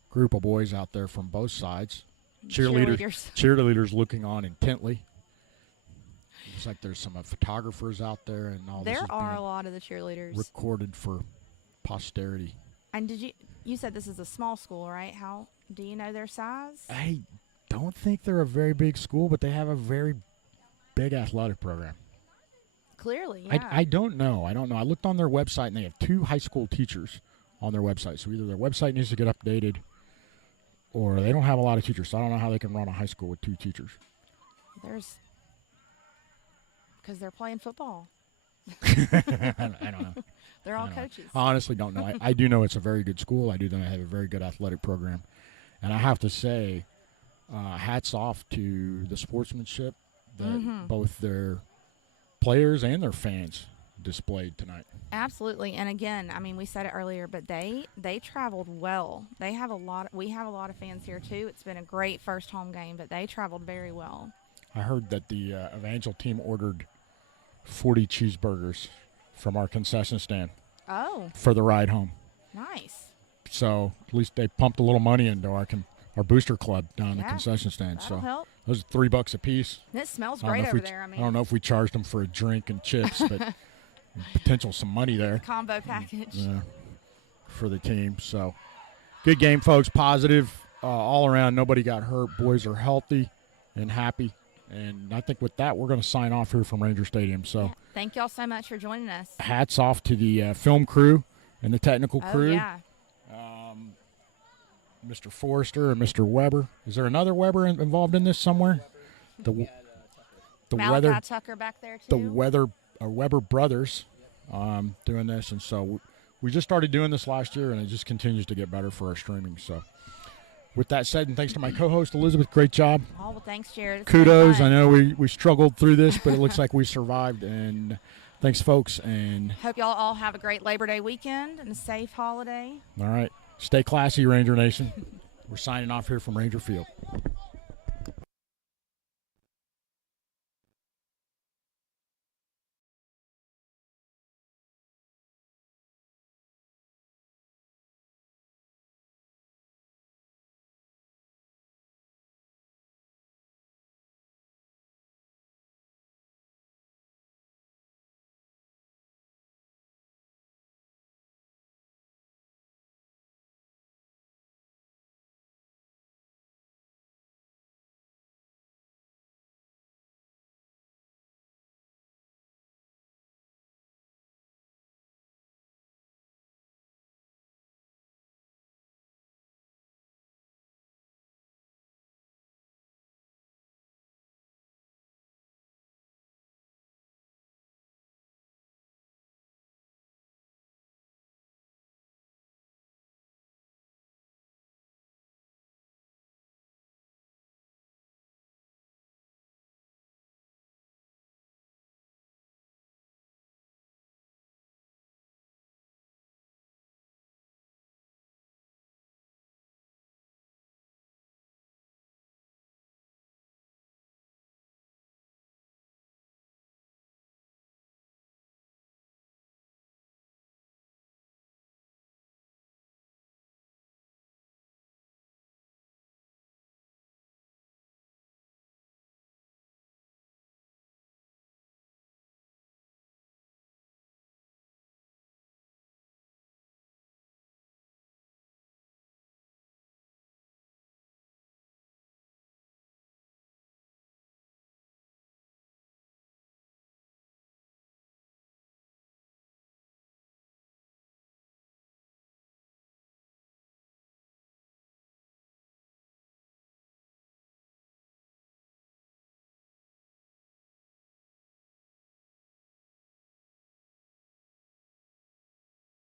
group of boys out there from both sides. Cheerleaders looking on intently. Looks like there's some photographers out there, and all this There is are being a lot of the cheerleaders. recorded for posterity. And you said this is a small school, right? How do you know their size? I don't think they're a very big school, but they have a very big athletic program. Clearly, yeah. I don't know. I looked on their website, and they have 2 high school teachers on their website. So either their website needs to get updated, or they don't have a lot of teachers. So I don't know how they can run a high school with 2 teachers. Because they're playing football. I don't know. They're all I don't know. coaches. I honestly don't know. I do know it's a very good school. I do know they have a very good athletic program. And I have to say, hats off to the sportsmanship that both their players and their fans displayed tonight. Absolutely. And again, I mean, we said it earlier, but they traveled well. We have a lot of fans here too. It's been a great first home game, but they traveled very well. I heard that the Evangel team ordered 40 cheeseburgers from our concession stand for the ride home. Nice. So at least they pumped a little money into our booster club down in the Yeah, concession stand. That'll help. Those are $3 a piece. And it smells I don't know great if over we- there. I don't know if we charged them for a drink and chips, but potential some money there Combo package. for the team. So good game, folks. Positive all around. Nobody got hurt. Boys are healthy and happy. And I think with that, we're going to sign off here from Ranger Stadium. So Yeah. Thank y'all so much for joining us. hats off to the film crew and the technical crew. Oh, yeah. Mr. Forrester and Mr. Weber. Is there another Weber involved in this somewhere? The Malachi weather, Tucker back there, the too. Weber brothers doing this. And so we just started doing this last year, and it just continues to get better for our streaming. So with that said, and thanks to my co-host, Elizabeth, great job. Oh, well, thanks, Jared. It's been Kudos. fun. I know we struggled through this, but it looks like we survived. And thanks, folks. And Hope y'all all have a great Labor Day weekend and a safe holiday. all right, stay classy, Ranger Nation. We're signing off here from Ranger Field.